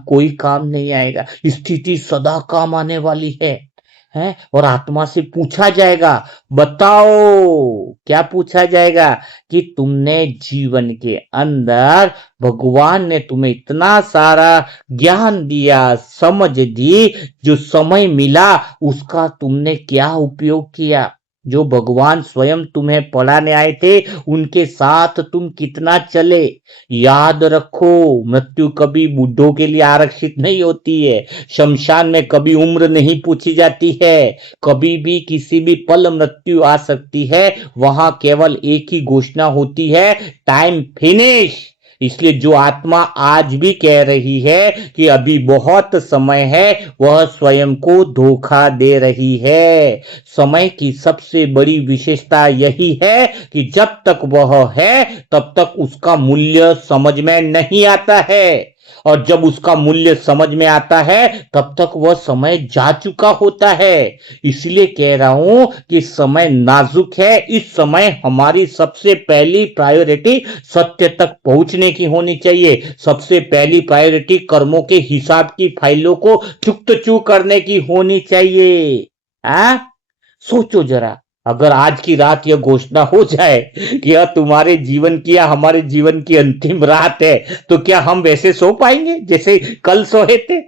कोई काम नहीं आएगा, स्थिति सदा काम आने वाली है। और आत्मा से पूछा जाएगा, बताओ क्या पूछा जाएगा? कि तुमने जीवन के अंदर, भगवान ने तुम्हें इतना सारा ज्ञान दिया, समझ दी, जो समय मिला उसका तुमने क्या उपयोग किया? जो भगवान स्वयं तुम्हें पढ़ाने आए थे उनके साथ तुम कितना चले? याद रखो, मृत्यु कभी बूढ़ों के लिए आरक्षित नहीं होती है। शमशान में कभी उम्र नहीं पूछी जाती है। कभी भी किसी भी पल मृत्यु आ सकती है। वहां केवल एक ही घोषणा होती है, टाइम फिनिश। इसलिए जो आत्मा आज भी कह रही है कि अभी बहुत समय है, वह स्वयं को धोखा दे रही है। समय की सबसे बड़ी विशेषता यही है कि जब तक वह है तब तक उसका मूल्य समझ में नहीं आता है। और जब उसका मूल्य समझ में आता है तब तक वह समय जा चुका होता है। इसलिए कह रहा हूं कि समय नाजुक है। इस समय हमारी सबसे पहली प्रायोरिटी सत्य तक पहुंचने की होनी चाहिए। सबसे पहली प्रायोरिटी कर्मों के हिसाब की फाइलों को चुक्त चू करने की होनी चाहिए। आ? सोचो जरा, अगर आज की रात यह घोषणा हो जाए कि यह तुम्हारे जीवन की या हमारे जीवन की अंतिम रात है, तो क्या हम वैसे सो पाएंगे जैसे कल सोए थे?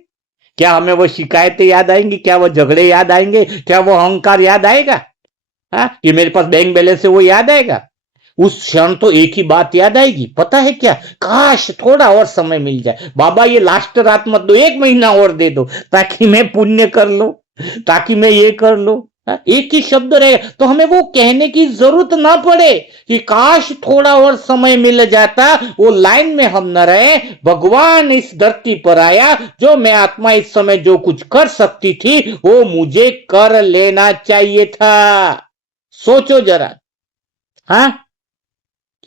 क्या हमें वो शिकायतें याद आएंगी? क्या वो झगड़े याद आएंगे? क्या वो अहंकार याद आएगा? हाँ, कि मेरे पास बैंक बैलेंस है वो याद आएगा? उस क्षण तो एक ही बात याद आएगी, पता है क्या? काश थोड़ा और समय मिल जाए। बाबा ये लास्ट रात मत दो, 1 महीना और दे दो, ताकि मैं पुण्य कर लो, ताकि मैं ये कर लो। हाँ, एक ही शब्द रहेगा तो हमें वो कहने की जरूरत ना पड़े कि काश थोड़ा और समय मिल जाता। वो लाइन में हम न रहे। भगवान इस धरती पर आया, जो मैं आत्मा इस समय जो कुछ कर सकती थी वो मुझे कर लेना चाहिए था। सोचो जरा। हाँ,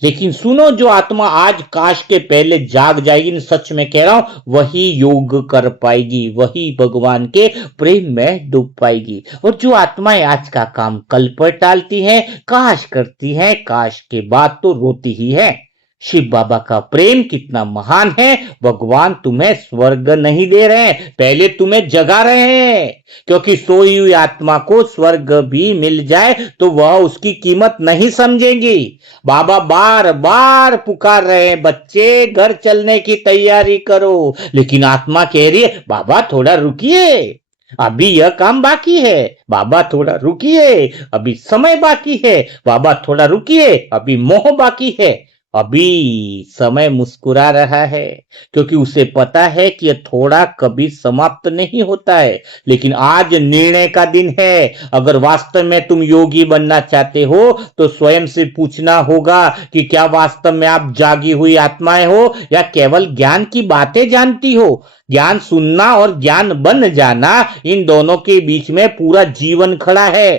लेकिन सुनो, जो आत्मा आज काश के पहले जाग जाएगी, सच में कह रहा हूं, वही योग कर पाएगी, वही भगवान के प्रेम में डूब पाएगी। और जो आत्माएं आज का काम कल पर टालती हैं, काश करती हैं, काश के बाद तो रोती ही है। शिव बाबा का प्रेम कितना महान है। भगवान तुम्हें स्वर्ग नहीं दे रहे हैं, पहले तुम्हें जगा रहे हैं। क्योंकि सोई हुई आत्मा को स्वर्ग भी मिल जाए तो वह उसकी कीमत नहीं समझेगी। बाबा बार बार पुकार रहे हैं, बच्चे घर चलने की तैयारी करो। लेकिन आत्मा कह रही है, बाबा थोड़ा रुकिए, अभी यह काम बाकी है। बाबा थोड़ा रुकिए, अभी समय बाकी है। बाबा थोड़ा रुकिए, अभी मोह बाकी है। अभी समय मुस्कुरा रहा है, क्योंकि उसे पता है कि यह थोड़ा कभी समाप्त नहीं होता है। लेकिन आज निर्णय का दिन है। अगर वास्तव में तुम योगी बनना चाहते हो तो स्वयं से पूछना होगा कि क्या वास्तव में आप जागी हुई आत्माएं हो या केवल ज्ञान की बातें जानती हो। ज्ञान सुनना और ज्ञान बन जाना, इन दोनों के बीच में पूरा जीवन खड़ा है।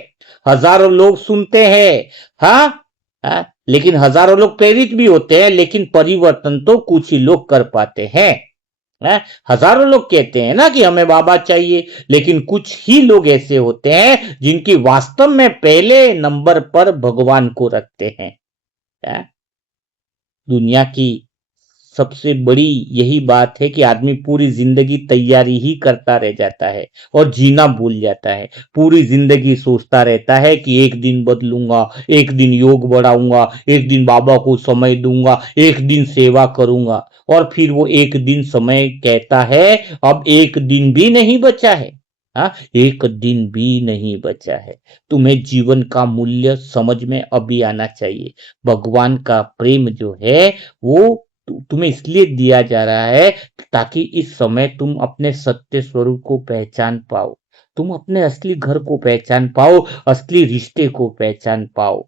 हजारों लोग सुनते हैं, हाँ, हाँ, लेकिन हजारों लोग प्रेरित भी होते हैं, लेकिन परिवर्तन तो कुछ ही लोग कर पाते हैं। है? हजारों लोग कहते हैं ना कि हमें बाबा चाहिए, लेकिन कुछ ही लोग ऐसे होते हैं जिनकी वास्तव में पहले नंबर पर भगवान को रखते हैं। है? दुनिया की सबसे बड़ी यही बात है कि आदमी पूरी जिंदगी तैयारी ही करता रह जाता है और जीना भूल जाता है। पूरी जिंदगी सोचता रहता है कि एक दिन बदलूंगा, एक दिन योग बढ़ाऊंगा, एक दिन बाबा को समय दूंगा, एक दिन सेवा करूंगा। और फिर वो एक दिन समय कहता है अब एक दिन भी नहीं बचा है। हाँ, एक दिन भी नहीं बचा है। तुम्हें जीवन का मूल्य समझ में अभी आना चाहिए। भगवान का प्रेम जो है वो तुम्हें इसलिए दिया जा रहा है ताकि इस समय तुम अपने सत्य स्वरूप को पहचान पाओ, तुम अपने असली घर को पहचान पाओ, असली रिश्ते को पहचान पाओ।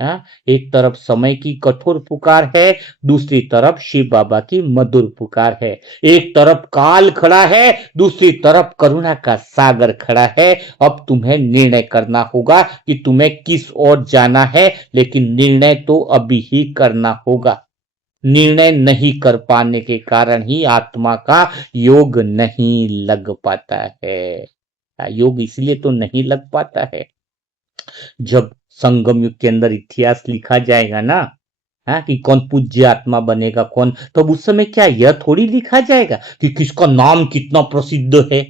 हाँ, एक तरफ समय की कठोर पुकार है, दूसरी तरफ शिव बाबा की मधुर पुकार है। एक तरफ काल खड़ा है, दूसरी तरफ करुणा का सागर खड़ा है। अब तुम्हें निर्णय करना होगा कि तुम्हें किस ओर जाना है, लेकिन निर्णय तो अभी ही करना होगा। निर्णय नहीं कर पाने के कारण ही आत्मा का योग नहीं लग पाता है। योग इसलिए तो नहीं लग पाता है, जब संगम युग के अंदर इतिहास लिखा जाएगा ना, हाँ, कि कौन पूज्य आत्मा बनेगा कौन, तो उस समय क्या यह थोड़ी लिखा जाएगा कि किसका नाम कितना प्रसिद्ध है,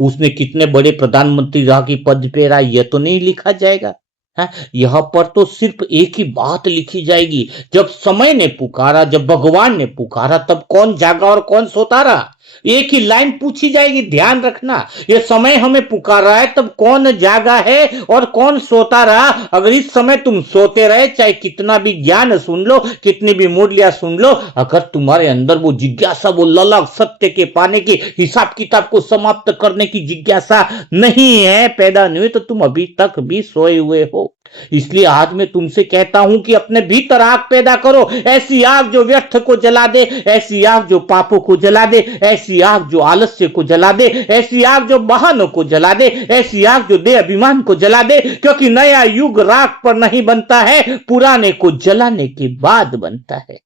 उसने कितने बड़े प्रधानमंत्री रहा कि पद पे रहा, यह तो नहीं लिखा जाएगा। है, यहाँ पर तो सिर्फ एक ही बात लिखी जाएगी, जब समय ने पुकारा, जब भगवान ने पुकारा, तब कौन जागा और कौन सोता रहा। एक ही लाइन पूछी जाएगी, ध्यान रखना। ये समय हमें पुकार रहा है, तब कौन जागा है और कौन सोता रहा। अगर इस समय तुम सोते रहे, चाहे कितना भी ज्ञान सुन लो, कितनी भी मूर्तियां सुन लो, अगर तुम्हारे अंदर वो जिज्ञासा, वो ललक सत्य के पाने की, हिसाब किताब को समाप्त करने की जिज्ञासा नहीं है, पैदा नहीं हुई, तो तुम अभी तक भी सोए हुए हो। इसलिए आज मैं तुमसे कहता हूं कि अपने भीतर आग पैदा करो, ऐसी आग जो व्यर्थ को जला दे, ऐसी आग जो पापों को जला दे, ऐसी आग जो आलस्य को जला दे, ऐसी आग जो बहानों को जला दे, ऐसी आग जो दे अभिमान को जला दे। क्योंकि नया युग राख पर नहीं बनता है, पुराने को जलाने के बाद बनता है।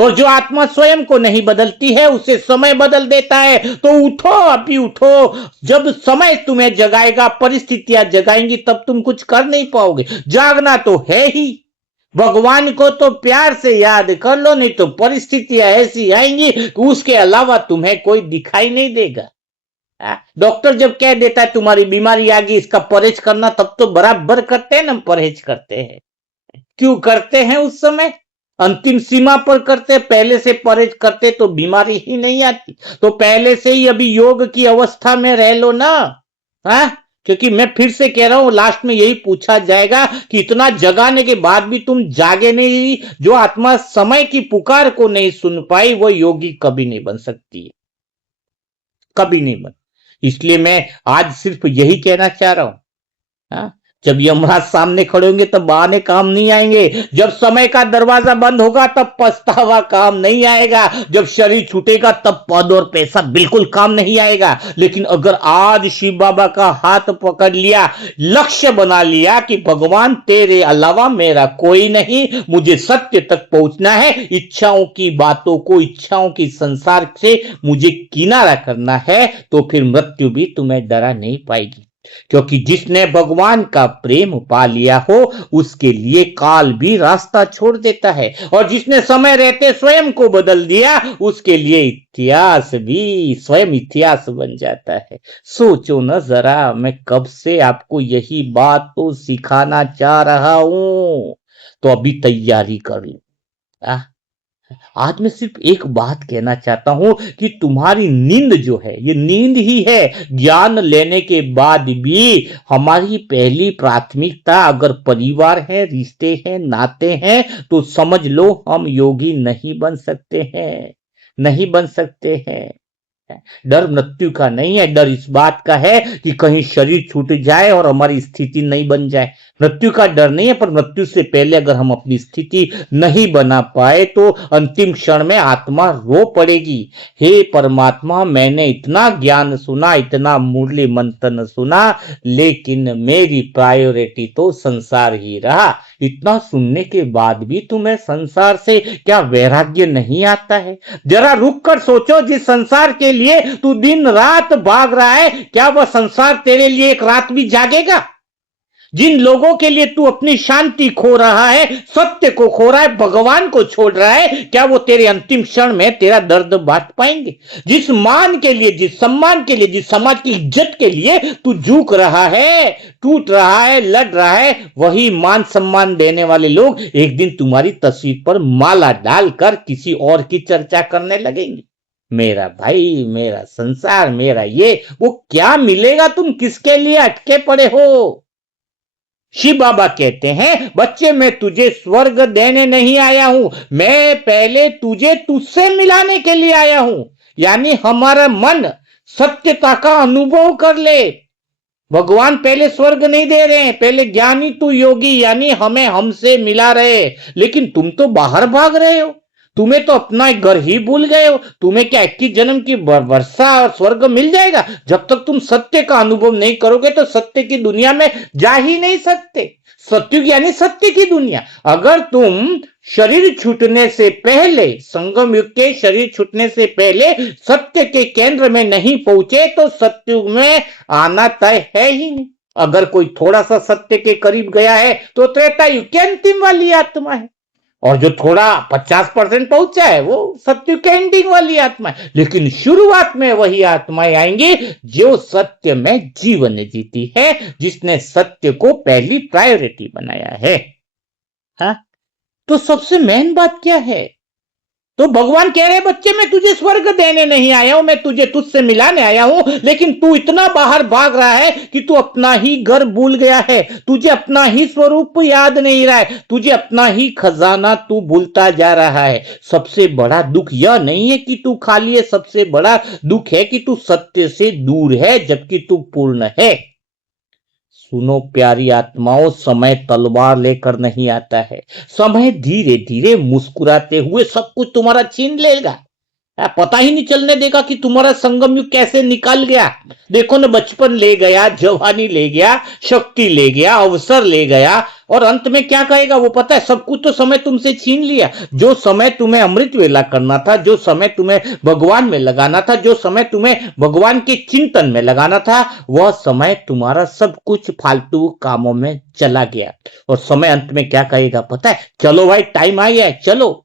और जो आत्मा स्वयं को नहीं बदलती है उसे समय बदल देता है। तो उठो, अभी उठो। जब समय तुम्हें जगाएगा, परिस्थितियां जगाएंगी, तब तुम कुछ कर नहीं पाओगे। जागना तो है ही। भगवान को तो प्यार से याद कर लो, नहीं तो परिस्थितियां ऐसी आएंगी कि उसके अलावा तुम्हें कोई दिखाई नहीं देगा। डॉक्टर जब कह देता है तुम्हारी बीमारी आ गई, इसका परहेज करना, तब तो बराबर करते हैं ना, परहेज करते हैं। क्यों करते हैं? उस समय अंतिम सीमा पर करते, पहले से परहेज करते तो बीमारी ही नहीं आती। तो पहले से ही अभी योग की अवस्था में रह लो ना। हाँ, क्योंकि मैं फिर से कह रहा हूं, लास्ट में यही पूछा जाएगा कि इतना जगाने के बाद भी तुम जागे नहीं। जो आत्मा समय की पुकार को नहीं सुन पाई, वो योगी कभी नहीं बन सकती है, कभी नहीं बन। इसलिए मैं आज सिर्फ यही कहना चाह रहा हूं। हाँ? जब यमराज सामने खड़े होंगे तब बहाने काम नहीं आएंगे। जब समय का दरवाजा बंद होगा तब पछतावा काम नहीं आएगा। जब शरीर छूटेगा तब पद और पैसा बिल्कुल काम नहीं आएगा। लेकिन अगर आज शिव बाबा का हाथ पकड़ लिया, लक्ष्य बना लिया कि भगवान तेरे अलावा मेरा कोई नहीं, मुझे सत्य तक पहुंचना है, इच्छाओं की बातों को, इच्छाओं की संसार से मुझे किनारा करना है, तो फिर मृत्यु भी तुम्हें डरा नहीं पाएगी। क्योंकि जिसने भगवान का प्रेम पा लिया हो, उसके लिए काल भी रास्ता छोड़ देता है। और जिसने समय रहते स्वयं को बदल दिया, उसके लिए इतिहास भी स्वयं इतिहास बन जाता है। सोचो न जरा, मैं कब से आपको यही बात तो सिखाना चाह रहा हूं। तो अभी तैयारी कर लो। आज मैं सिर्फ एक बात कहना चाहता हूं कि तुम्हारी नींद जो है, ये नींद ही है। ज्ञान लेने के बाद भी हमारी पहली प्राथमिकता अगर परिवार है, रिश्ते हैं, नाते हैं, तो समझ लो हम योगी नहीं बन सकते हैं, नहीं बन सकते हैं। डर मृत्यु का नहीं है, डर इस बात का है कि कहीं शरीर छूट जाए और हमारी स्थिति नहीं बन जाए। मृत्यु का डर नहीं है, पर मृत्यु से पहले अगर हम अपनी स्थिति नहीं बना पाए तो अंतिम क्षण में आत्मा रो पड़ेगी। हे परमात्मा, मैंने इतना ज्ञान सुना, इतना मुरली मंथन सुना, लेकिन मेरी प्रायोरिटी तो संसार ही रहा। इतना सुनने के बाद भी तुम्हें संसार से क्या वैराग्य नहीं आता है? जरा रुक कर सोचो, जिस संसार के लिए तू दिन रात भाग रहा है, क्या वह संसार तेरे लिए एक रात भी जागेगा? जिन लोगों के लिए तू अपनी शांति खो रहा है, सत्य को खो रहा है, भगवान को छोड़ रहा है, क्या वो तेरे अंतिम क्षण में तेरा दर्द बांट पाएंगे? जिस मान के लिए, जिस सम्मान के लिए, जिस समाज की इज्जत के लिए तू झुक रहा है, टूट रहा है, लड़ रहा है, वही मान सम्मान देने वाले लोग एक दिन तुम्हारी तस्वीर पर माला डालकर किसी और की चर्चा करने लगेंगे। मेरा भाई, मेरा संसार, मेरा ये वो क्या मिलेगा? तुम किसके लिए अटके पड़े हो? शिव बाबा कहते हैं, बच्चे मैं तुझे स्वर्ग देने नहीं आया हूं, मैं पहले तुझे तुझसे मिलाने के लिए आया हूं। यानी हमारा मन सत्यता का अनुभव कर ले। भगवान पहले स्वर्ग नहीं दे रहे हैं, पहले ज्ञानी तू योगी यानी हमें हमसे मिला रहे। लेकिन तुम तो बाहर भाग रहे हो, तुम्हें तो अपना घर ही भूल गए हो। तुम्हें क्या 21 जन्म की वर्षा और स्वर्ग मिल जाएगा? जब तक तुम सत्य का अनुभव नहीं करोगे तो सत्य की दुनिया में जा ही नहीं सकते। सत्युग यानी सत्य की दुनिया। अगर तुम शरीर छूटने से पहले, संगम युग के शरीर छूटने से पहले सत्य के केंद्र में नहीं पहुंचे तो सत्युग में आना तय है ही नहीं। अगर कोई थोड़ा सा सत्य के करीब गया है तो त्रेता युग की अंतिम वाली आत्मा है, और जो थोड़ा 50% पहुंचा है वो सत्य के एंडिंग वाली आत्मा है। लेकिन शुरुआत में वही आत्माएं आएंगी जो सत्य में जीवन जीती है, जिसने सत्य को पहली प्रायोरिटी बनाया है। हाँ, तो सबसे मेन बात क्या है? तो भगवान कह रहे, बच्चे मैं तुझे स्वर्ग देने नहीं आया हूं, मैं तुझे तुझसे मिलाने आया हूं। लेकिन तू इतना बाहर भाग रहा है कि तू अपना ही घर भूल गया है, तुझे अपना ही स्वरूप याद नहीं रहा है, तुझे अपना ही खजाना तू भूलता जा रहा है। सबसे बड़ा दुख यह नहीं है कि तू खाली है, सबसे बड़ा दुख है कि तू सत्य से दूर है, जबकि तू पूर्ण है। सुनो प्यारी आत्माओं, समय तलवार लेकर नहीं आता है। समय धीरे धीरे मुस्कुराते हुए सब कुछ तुम्हारा छीन लेगा। पता ही नहीं चलने देगा कि तुम्हारा संगम युग कैसे निकल गया। देखो ना, बचपन ले गया, जवानी ले गया, शक्ति ले गया, अवसर ले गया, और अंत में क्या कहेगा वो पता है? सब कुछ तो समय तुमसे छीन लिया। जो समय तुम्हें अमृत वेला करना था, जो समय तुम्हें भगवान में लगाना था, जो समय तुम्हें भगवान के चिंतन में लगाना था, वह समय तुम्हारा सब कुछ फालतू कामों में चला गया। और समय अंत में क्या कहेगा पता है? चलो भाई, टाइम आ गया है, चलो।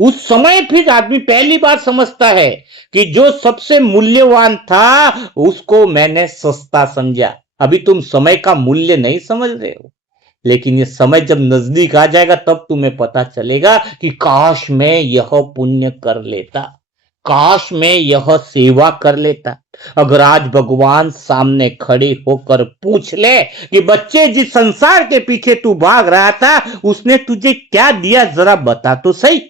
उस समय फिर आदमी पहली बार समझता है कि जो सबसे मूल्यवान था उसको मैंने सस्ता समझा। अभी तुम समय का मूल्य नहीं समझ रहे हो, लेकिन ये समय जब नजदीक आ जाएगा तब तुम्हें पता चलेगा कि काश मैं यह पुण्य कर लेता, काश मैं यह सेवा कर लेता। अगर आज भगवान सामने खड़े होकर पूछ ले कि बच्चे, जिस संसार के पीछे तू भाग रहा था उसने तुझे क्या दिया, जरा बता तो सही,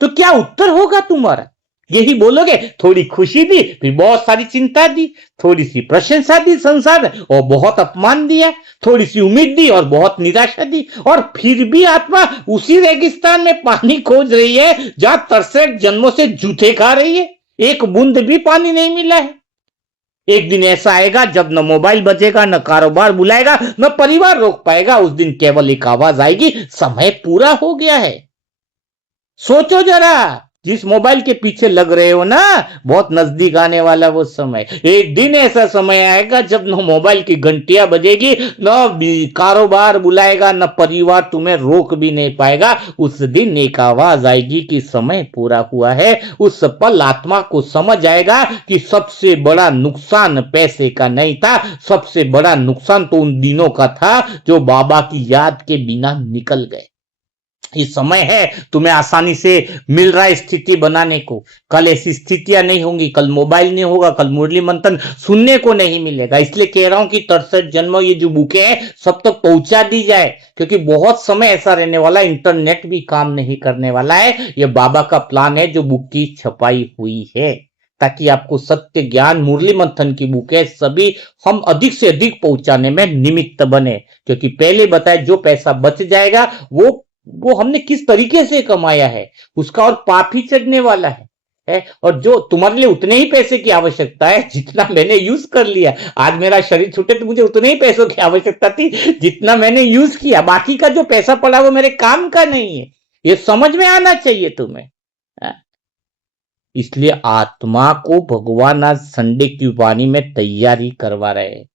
तो क्या उत्तर होगा तुम्हारा? यही बोलोगे, थोड़ी खुशी दी, फिर बहुत सारी चिंता दी, थोड़ी सी प्रशंसा दी संसार में और बहुत अपमान दिया, थोड़ी सी उम्मीद दी और बहुत निराशा दी, और फिर भी आत्मा उसी रेगिस्तान में पानी खोज रही है जहां 63 जन्मों से जूते खा रही है। एक बूंद भी पानी नहीं मिला है। एक दिन ऐसा आएगा जब न मोबाइल बजेगा, न कारोबार बुलाएगा, न परिवार रोक पाएगा। उस दिन केवल एक आवाज आएगी, समय पूरा हो गया है। सोचो जरा, जिस मोबाइल के पीछे लग रहे हो ना, बहुत नजदीक आने वाला वो समय। एक दिन ऐसा समय आएगा जब न मोबाइल की घंटियां बजेगी, न कारोबार बुलाएगा, न परिवार तुम्हें रोक भी नहीं पाएगा। उस दिन एक आवाज आएगी कि समय पूरा हुआ है। उस पल आत्मा को समझ आएगा कि सबसे बड़ा नुकसान पैसे का नहीं था, सबसे बड़ा नुकसान तो उन दिनों का था जो बाबा की याद के बिना निकल गए। ये समय है तुम्हें आसानी से मिल रहा है स्थिति बनाने को। कल ऐसी स्थितियां नहीं होंगी, कल मोबाइल नहीं होगा, कल मुरली मंथन सुनने को नहीं मिलेगा। इसलिए कह रहा हूं कि 63 जन्म ये जो बुके हैं सब तक पहुंचा दी जाए, क्योंकि बहुत समय ऐसा रहने वाला है, इंटरनेट भी काम नहीं करने वाला है। ये बाबा का प्लान है जो बुक की छपाई हुई है, ताकि आपको सत्य ज्ञान, मुरली मंथन की बुक है, सभी हम अधिक से अधिक पहुंचाने में निमित्त बने। क्योंकि पहले बताए, जो पैसा बच जाएगा वो हमने किस तरीके से कमाया है, उसका और पाप ही चढ़ने वाला है। और जो तुम्हारे लिए उतने ही पैसे की आवश्यकता है जितना मैंने यूज कर लिया। आज मेरा शरीर छूटे तो मुझे उतने ही पैसों की आवश्यकता थी जितना मैंने यूज किया। बाकी का जो पैसा पड़ा वो मेरे काम का नहीं है। ये समझ में आना चाहिए तुम्हें। है? इसलिए आत्मा को भगवान आज संडे की वाणी में तैयारी करवा रहे हैं।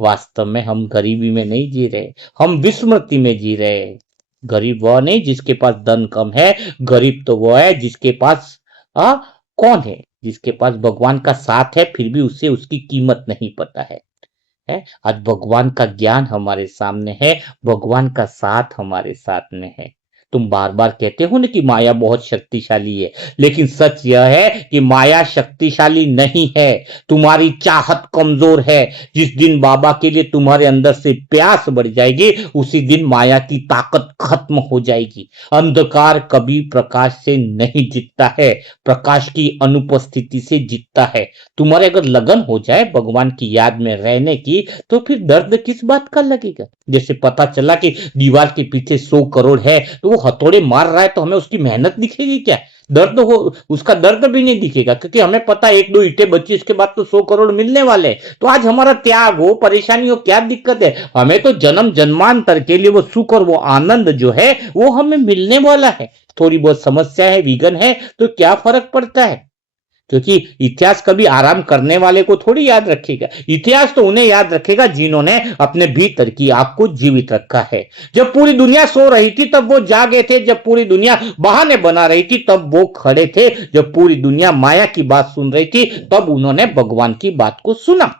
वास्तव में हम गरीबी में नहीं जी रहे, हम विस्मृति में जी रहे हैं। गरीब वह नहीं जिसके पास धन कम है, गरीब तो वो है जिसके पास आ, कौन है, जिसके पास भगवान का साथ है फिर भी उसे उसकी कीमत नहीं पता है। आज भगवान का ज्ञान हमारे सामने है, भगवान का साथ हमारे साथ में है। तुम बार बार कहते हो ना कि माया बहुत शक्तिशाली है, लेकिन सच यह है कि माया शक्तिशाली नहीं है, तुम्हारी चाहत कमजोर है। जिस दिन बाबा के लिए तुम्हारे अंदर से प्यास बढ़ जाएगी उसी दिन माया की ताकत खत्म हो जाएगी। अंधकार कभी प्रकाश से नहीं जीतता है, प्रकाश की अनुपस्थिति से जीतता है। तुम्हारे अगर लगन हो जाए भगवान की याद में रहने की, तो फिर दर्द किस बात का लगेगा। जैसे पता चला कि दीवार के पीछे 100 करोड़ है, तो वो हथौड़े मार रहा है, तो हमें उसकी मेहनत दिखेगी क्या? दर्द हो, उसका दर्द भी नहीं दिखेगा, क्योंकि हमें पता है एक दो ईंटें बची, इसके बाद तो 100 करोड़ मिलने वाले। तो आज हमारा त्याग हो, परेशानी हो, क्या दिक्कत है? हमें तो जन्म जन्मांतर के लिए वो सुख और वो आनंद जो है वो हमें मिलने वाला है। थोड़ी बहुत समस्या है, विघ्न है, तो क्या फर्क पड़ता है? क्योंकि इतिहास कभी आराम करने वाले को थोड़ी याद रखेगा। इतिहास तो उन्हें याद रखेगा जिन्होंने अपने भीतर की आग को जीवित रखा है। जब पूरी दुनिया सो रही थी तब वो जागे थे, जब पूरी दुनिया बहाने बना रही थी तब वो खड़े थे, जब पूरी दुनिया माया की बात सुन रही थी तब उन्होंने भगवान की बात को सुना।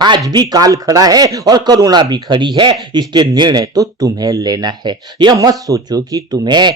आज भी काल खड़ा है और करुणा भी खड़ी है, इसलिए निर्णय तो तुम्हें लेना है। यह मत सोचो कि तुम्हें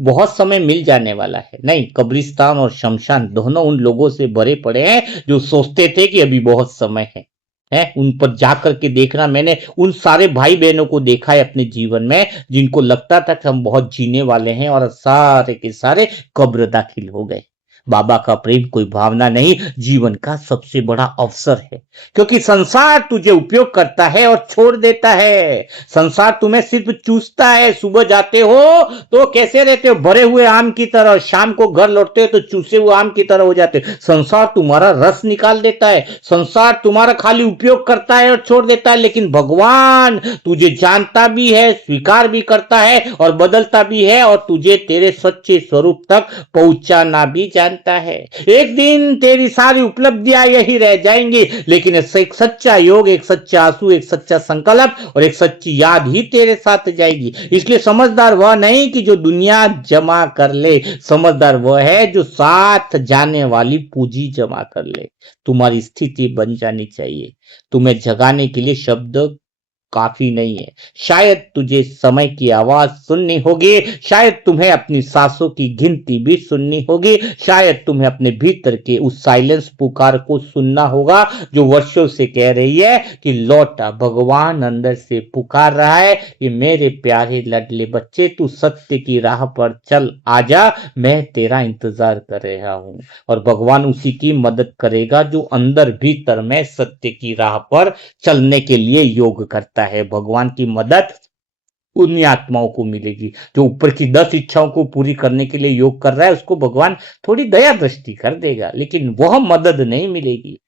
बहुत समय मिल जाने वाला है। नहीं, कब्रिस्तान और शमशान दोनों उन लोगों से भरे पड़े हैं जो सोचते थे कि अभी बहुत समय है। उन पर जाकर के देखना, मैंने उन सारे भाई बहनों को देखा है अपने जीवन में जिनको लगता था कि हम बहुत जीने वाले हैं, और सारे के सारे कब्र दाखिल हो गए। बाबा का प्रेम कोई भावना नहीं, जीवन का सबसे बड़ा अवसर है। क्योंकि संसार तुझे उपयोग करता है और छोड़ देता है। संसार तुम्हें सिर्फ चूसता है। सुबह जाते हो तो कैसे रहते हो, भरे हुए आम की तरह, शाम को घर लौटते हो तो चूसे हुए आम की तरह हो जाते हो। संसार तुम्हारा रस निकाल देता है, संसार तुम्हारा खाली उपयोग करता है और छोड़ देता है। लेकिन भगवान तुझे जानता भी है, स्वीकार भी करता है और बदलता भी है, और तुझे तेरे सच्चे स्वरूप तक पहुंचाना भी जानता है। एक दिन तेरी सारी उपलब्धियां यही रह जाएंगी, लेकिन एक सच्चा योग, एक सच्चा आंसू, एक सच्चा संकल्प और एक सच्ची याद ही तेरे साथ जाएगी। इसलिए समझदार वह नहीं कि जो दुनिया जमा कर ले, समझदार वह है जो साथ जाने वाली पूंजी जमा कर ले। तुम्हारी स्थिति बन जानी चाहिए। तुम्हें जगाने के लिए शब्द काफी नहीं है। शायद तुझे समय की आवाज सुननी होगी, शायद तुम्हें अपनी सांसों की गिनती भी सुननी होगी, शायद तुम्हें अपने भीतर के उस साइलेंस पुकार को सुनना होगा जो वर्षों से कह रही है कि लौटा। भगवान अंदर से पुकार रहा है कि मेरे प्यारे लडले बच्चे, तू सत्य की राह पर चल, आजा, मैं तेरा इंतजार कर रहा हूं। और भगवान उसी की मदद करेगा जो अंदर भीतर में सत्य की राह पर चलने के लिए योग करता है। भगवान की मदद उन्हीं आत्माओं को मिलेगी जो ऊपर की 10 इच्छाओं को पूरी करने के लिए योग कर रहा है। उसको भगवान थोड़ी दया दृष्टि कर देगा, लेकिन वह मदद नहीं मिलेगी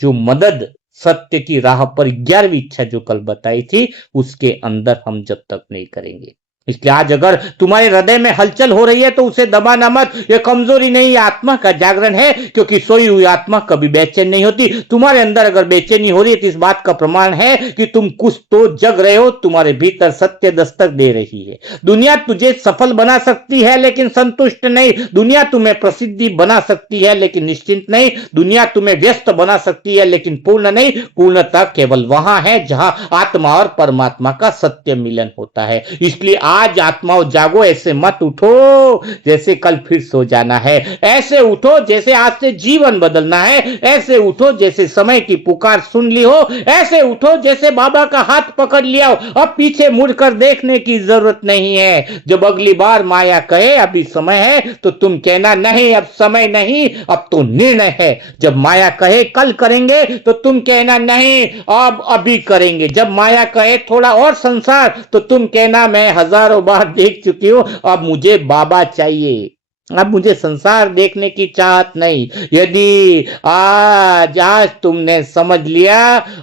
जो मदद सत्य की राह पर 11वीं इच्छा जो कल बताई थी उसके अंदर हम जब तक नहीं करेंगे। इसलिए आज अगर तुम्हारे हृदय में हलचल हो रही है तो उसे दबाना मत। यह कमजोरी नहीं, यह आत्मा का जागरण है, क्योंकि सोई हुई आत्मा कभी बेचैन नहीं होती। तुम्हारे अंदर अगर बेचैनी हो रही है तो इस बात का प्रमाण है कि तुम कुछ तो जग रहे हो, तुम्हारे भीतर सत्य दस्तक दे रही है। दुनिया तुझे सफल बना सकती है लेकिन संतुष्ट नहीं। दुनिया तुम्हें प्रसिद्धि बना सकती है लेकिन निश्चिंत नहीं। दुनिया तुम्हें व्यस्त बना सकती है लेकिन पूर्ण नहीं। पूर्णता केवल वहां है जहां आत्मा और परमात्मा का सत्य मिलन होता है। इसलिए आज आत्माओं जागो, ऐसे मत उठो जैसे कल फिर सो जाना है। ऐसे उठो जैसे आज से जीवन बदलना है। ऐसे उठो जैसे समय की पुकार सुन ली हो। ऐसे उठो जैसे बाबा का हाथ पकड़ लिया हो। अब पीछे मुड़कर देखने की जरूरत नहीं है। जब अगली बार माया कहे अभी समय है तो तुम कहना नहीं अब समय नहीं, अब तो निर्णय है। जब माया कहे कल करेंगे तो तुम कहना नहीं अब अभी करेंगे। जब माया कहे थोड़ा और संसार तो तुम कहना मैं हजारों बार देख चुकी हूं, अब मुझे बाबा चाहिए, अब मुझे संसार देखने की चाहत नहीं। यदि आज आज तुमने समझ लिया,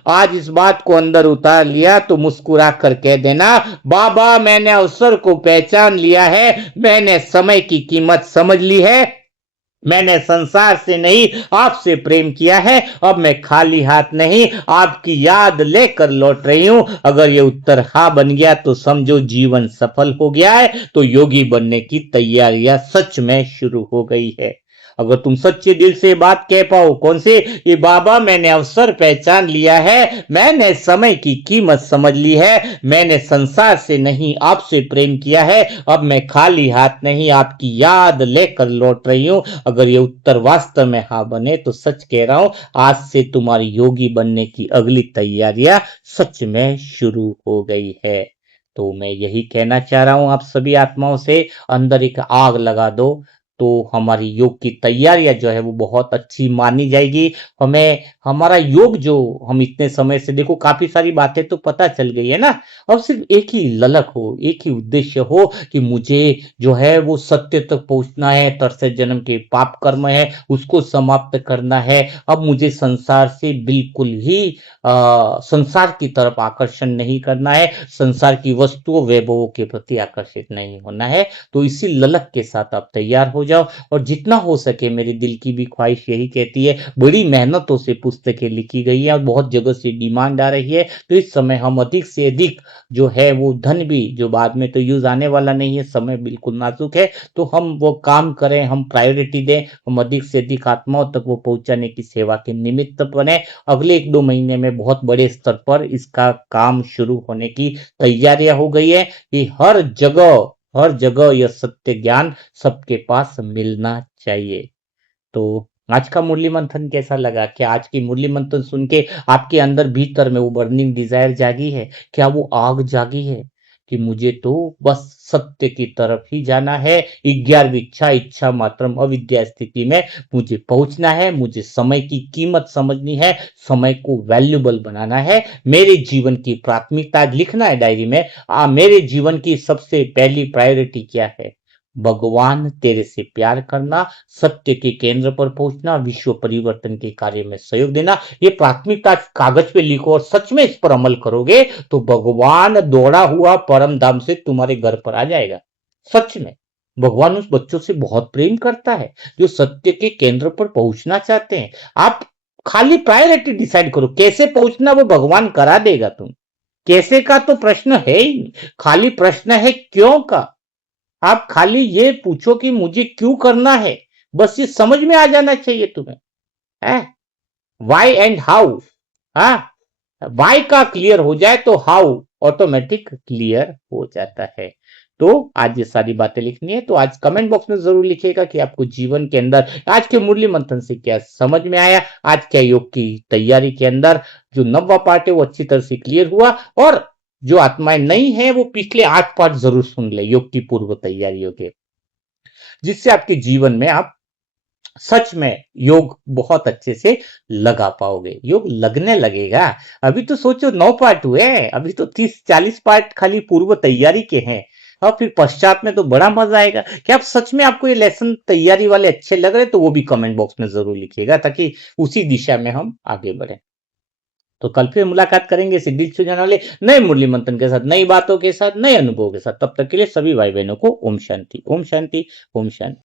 आज इस बात को अंदर उतार लिया, तो मुस्कुरा कर कह देना बाबा मैंने अवसर को पहचान लिया है, मैंने समय की कीमत समझ ली है, मैंने संसार से नहीं आपसे प्रेम किया है। अब मैं खाली हाथ नहीं आपकी याद लेकर लौट रही हूं। अगर ये उत्तर हाँ बन गया तो समझो जीवन सफल हो गया है, तो योगी बनने की तैयारियां सच में शुरू हो गई है। अगर तुम सच्चे दिल से बात कह पाओ, कौन से, ये बाबा मैंने अवसर पहचान लिया है, मैंने समय की कीमत समझ ली है, मैंने संसार से नहीं आपसे प्रेम किया है, अब मैं खाली हाथ नहीं आपकी याद लेकर लौट रही हूं। अगर ये उत्तर वास्तव में हाँ बने तो सच कह रहा हूं, आज से तुम्हारी योगी बनने की अगली तैयारियां सच में शुरू हो गई है। तो मैं यही कहना चाह रहा हूं आप सभी आत्माओं से, अंदर एक आग लगा दो तो हमारी योग की तैयारियां जो है वो बहुत अच्छी मानी जाएगी। हमें हमारा योग जो हम इतने समय से, देखो काफी सारी बातें तो पता चल गई है ना। अब सिर्फ एक ही ललक हो, एक ही उद्देश्य हो कि मुझे जो है वो सत्य तक पहुंचना है, तरसे जन्म के पाप कर्म है उसको समाप्त करना है। अब मुझे संसार से बिल्कुल ही संसार की तरफ आकर्षण नहीं करना है, संसार की वस्तुओं वैभवों के प्रति आकर्षित नहीं होना है। तो इसी ललक के साथ आप तैयार हो जाओ, और जितना हो सके, मेरे दिल की भी ख्वाहिश यही कहती है, बड़ी मेहनतों से पुस्तकें लिखी गई है और बहुत जगह से डिमांड आ रही है, तो इस समय हम अधिक से अधिक जो है वो धन भी, जो बाद में तो यूज आने वाला नहीं है, समय बिल्कुल नाजुक है, तो हम वो काम करें, हम प्रायोरिटी दें, हम अधिक से अधिक आत्माओं तक वो पहुंचाने की सेवा के निमित्त बने। अगले 1-2 महीने में बहुत बड़े स्तर पर इसका काम शुरू होने की तैयारियां हो गई है कि हर जगह यह सत्य ज्ञान सबके पास मिलना चाहिए। तो आज का मुरली मंथन कैसा लगा? क्या आज की मुरली मंथन सुन के आपके अंदर भीतर में वो बर्निंग डिजायर जागी है? क्या वो आग जागी है? कि मुझे तो बस सत्य की तरफ ही जाना है। 11वीं इच्छा, इच्छा मात्रम अविद्या स्थिति में मुझे पहुंचना है। मुझे समय की कीमत समझनी है, समय को वैल्यूबल बनाना है। मेरे जीवन की प्राथमिकता लिखना है डायरी में। मेरे जीवन की सबसे पहली प्रायोरिटी क्या है? भगवान, तेरे से प्यार करना, सत्य के केंद्र पर पहुंचना, विश्व परिवर्तन के कार्य में सहयोग देना। ये प्राथमिकता कागज पे लिखो और सच में इस पर अमल करोगे तो भगवान दौड़ा हुआ परम धाम से तुम्हारे घर पर आ जाएगा। सच में भगवान उस बच्चों से बहुत प्रेम करता है जो सत्य के केंद्र पर पहुंचना चाहते हैं। आप खाली प्रायोरिटी डिसाइड करो, कैसे पहुंचना वो भगवान करा देगा। तुम कैसे का तो प्रश्न है ही नहीं, खाली प्रश्न है क्यों का। आप खाली ये पूछो कि मुझे क्यों करना है, बस ये समझ में आ जाना चाहिए तुम्हें। है वाई एंड हाउ। हाँ, वाई का क्लियर हो जाए तो हाउ ऑटोमेटिक क्लियर हो जाता है। तो आज ये सारी बातें लिखनी है, तो आज कमेंट बॉक्स में जरूर लिखिएगा कि आपको जीवन के अंदर आज के मुरली मंथन से क्या समझ में आया। आज क्या योग की तैयारी के अंदर जो 9वां पार्ट है वो अच्छी तरह से क्लियर हुआ, और जो आत्माएं नहीं है वो पिछले 8 पार्ट जरूर सुन ले योग की पूर्व तैयारियों के, जिससे आपके जीवन में आप सच में योग बहुत अच्छे से लगा पाओगे। योग लगने लगेगा। अभी तो सोचो 9 पार्ट हुए, अभी तो 30-40 पार्ट खाली पूर्व तैयारी के हैं, और फिर पश्चात में तो बड़ा मजा आएगा। क्या आप सच में आपको ये लेसन तैयारी वाले अच्छे लग रहे, तो वो भी कमेंट बॉक्स में जरूर लिखिएगा ताकि उसी दिशा में हम आगे बढ़े। तो कल फिर मुलाकात करेंगे इसी दिल छू जाने वाले नए मुरली मंथन के साथ, नई बातों के साथ, नए अनुभवों के साथ। तब तक के लिए सभी भाई बहनों को ओम शांति, ओम शांति, ओम शांति।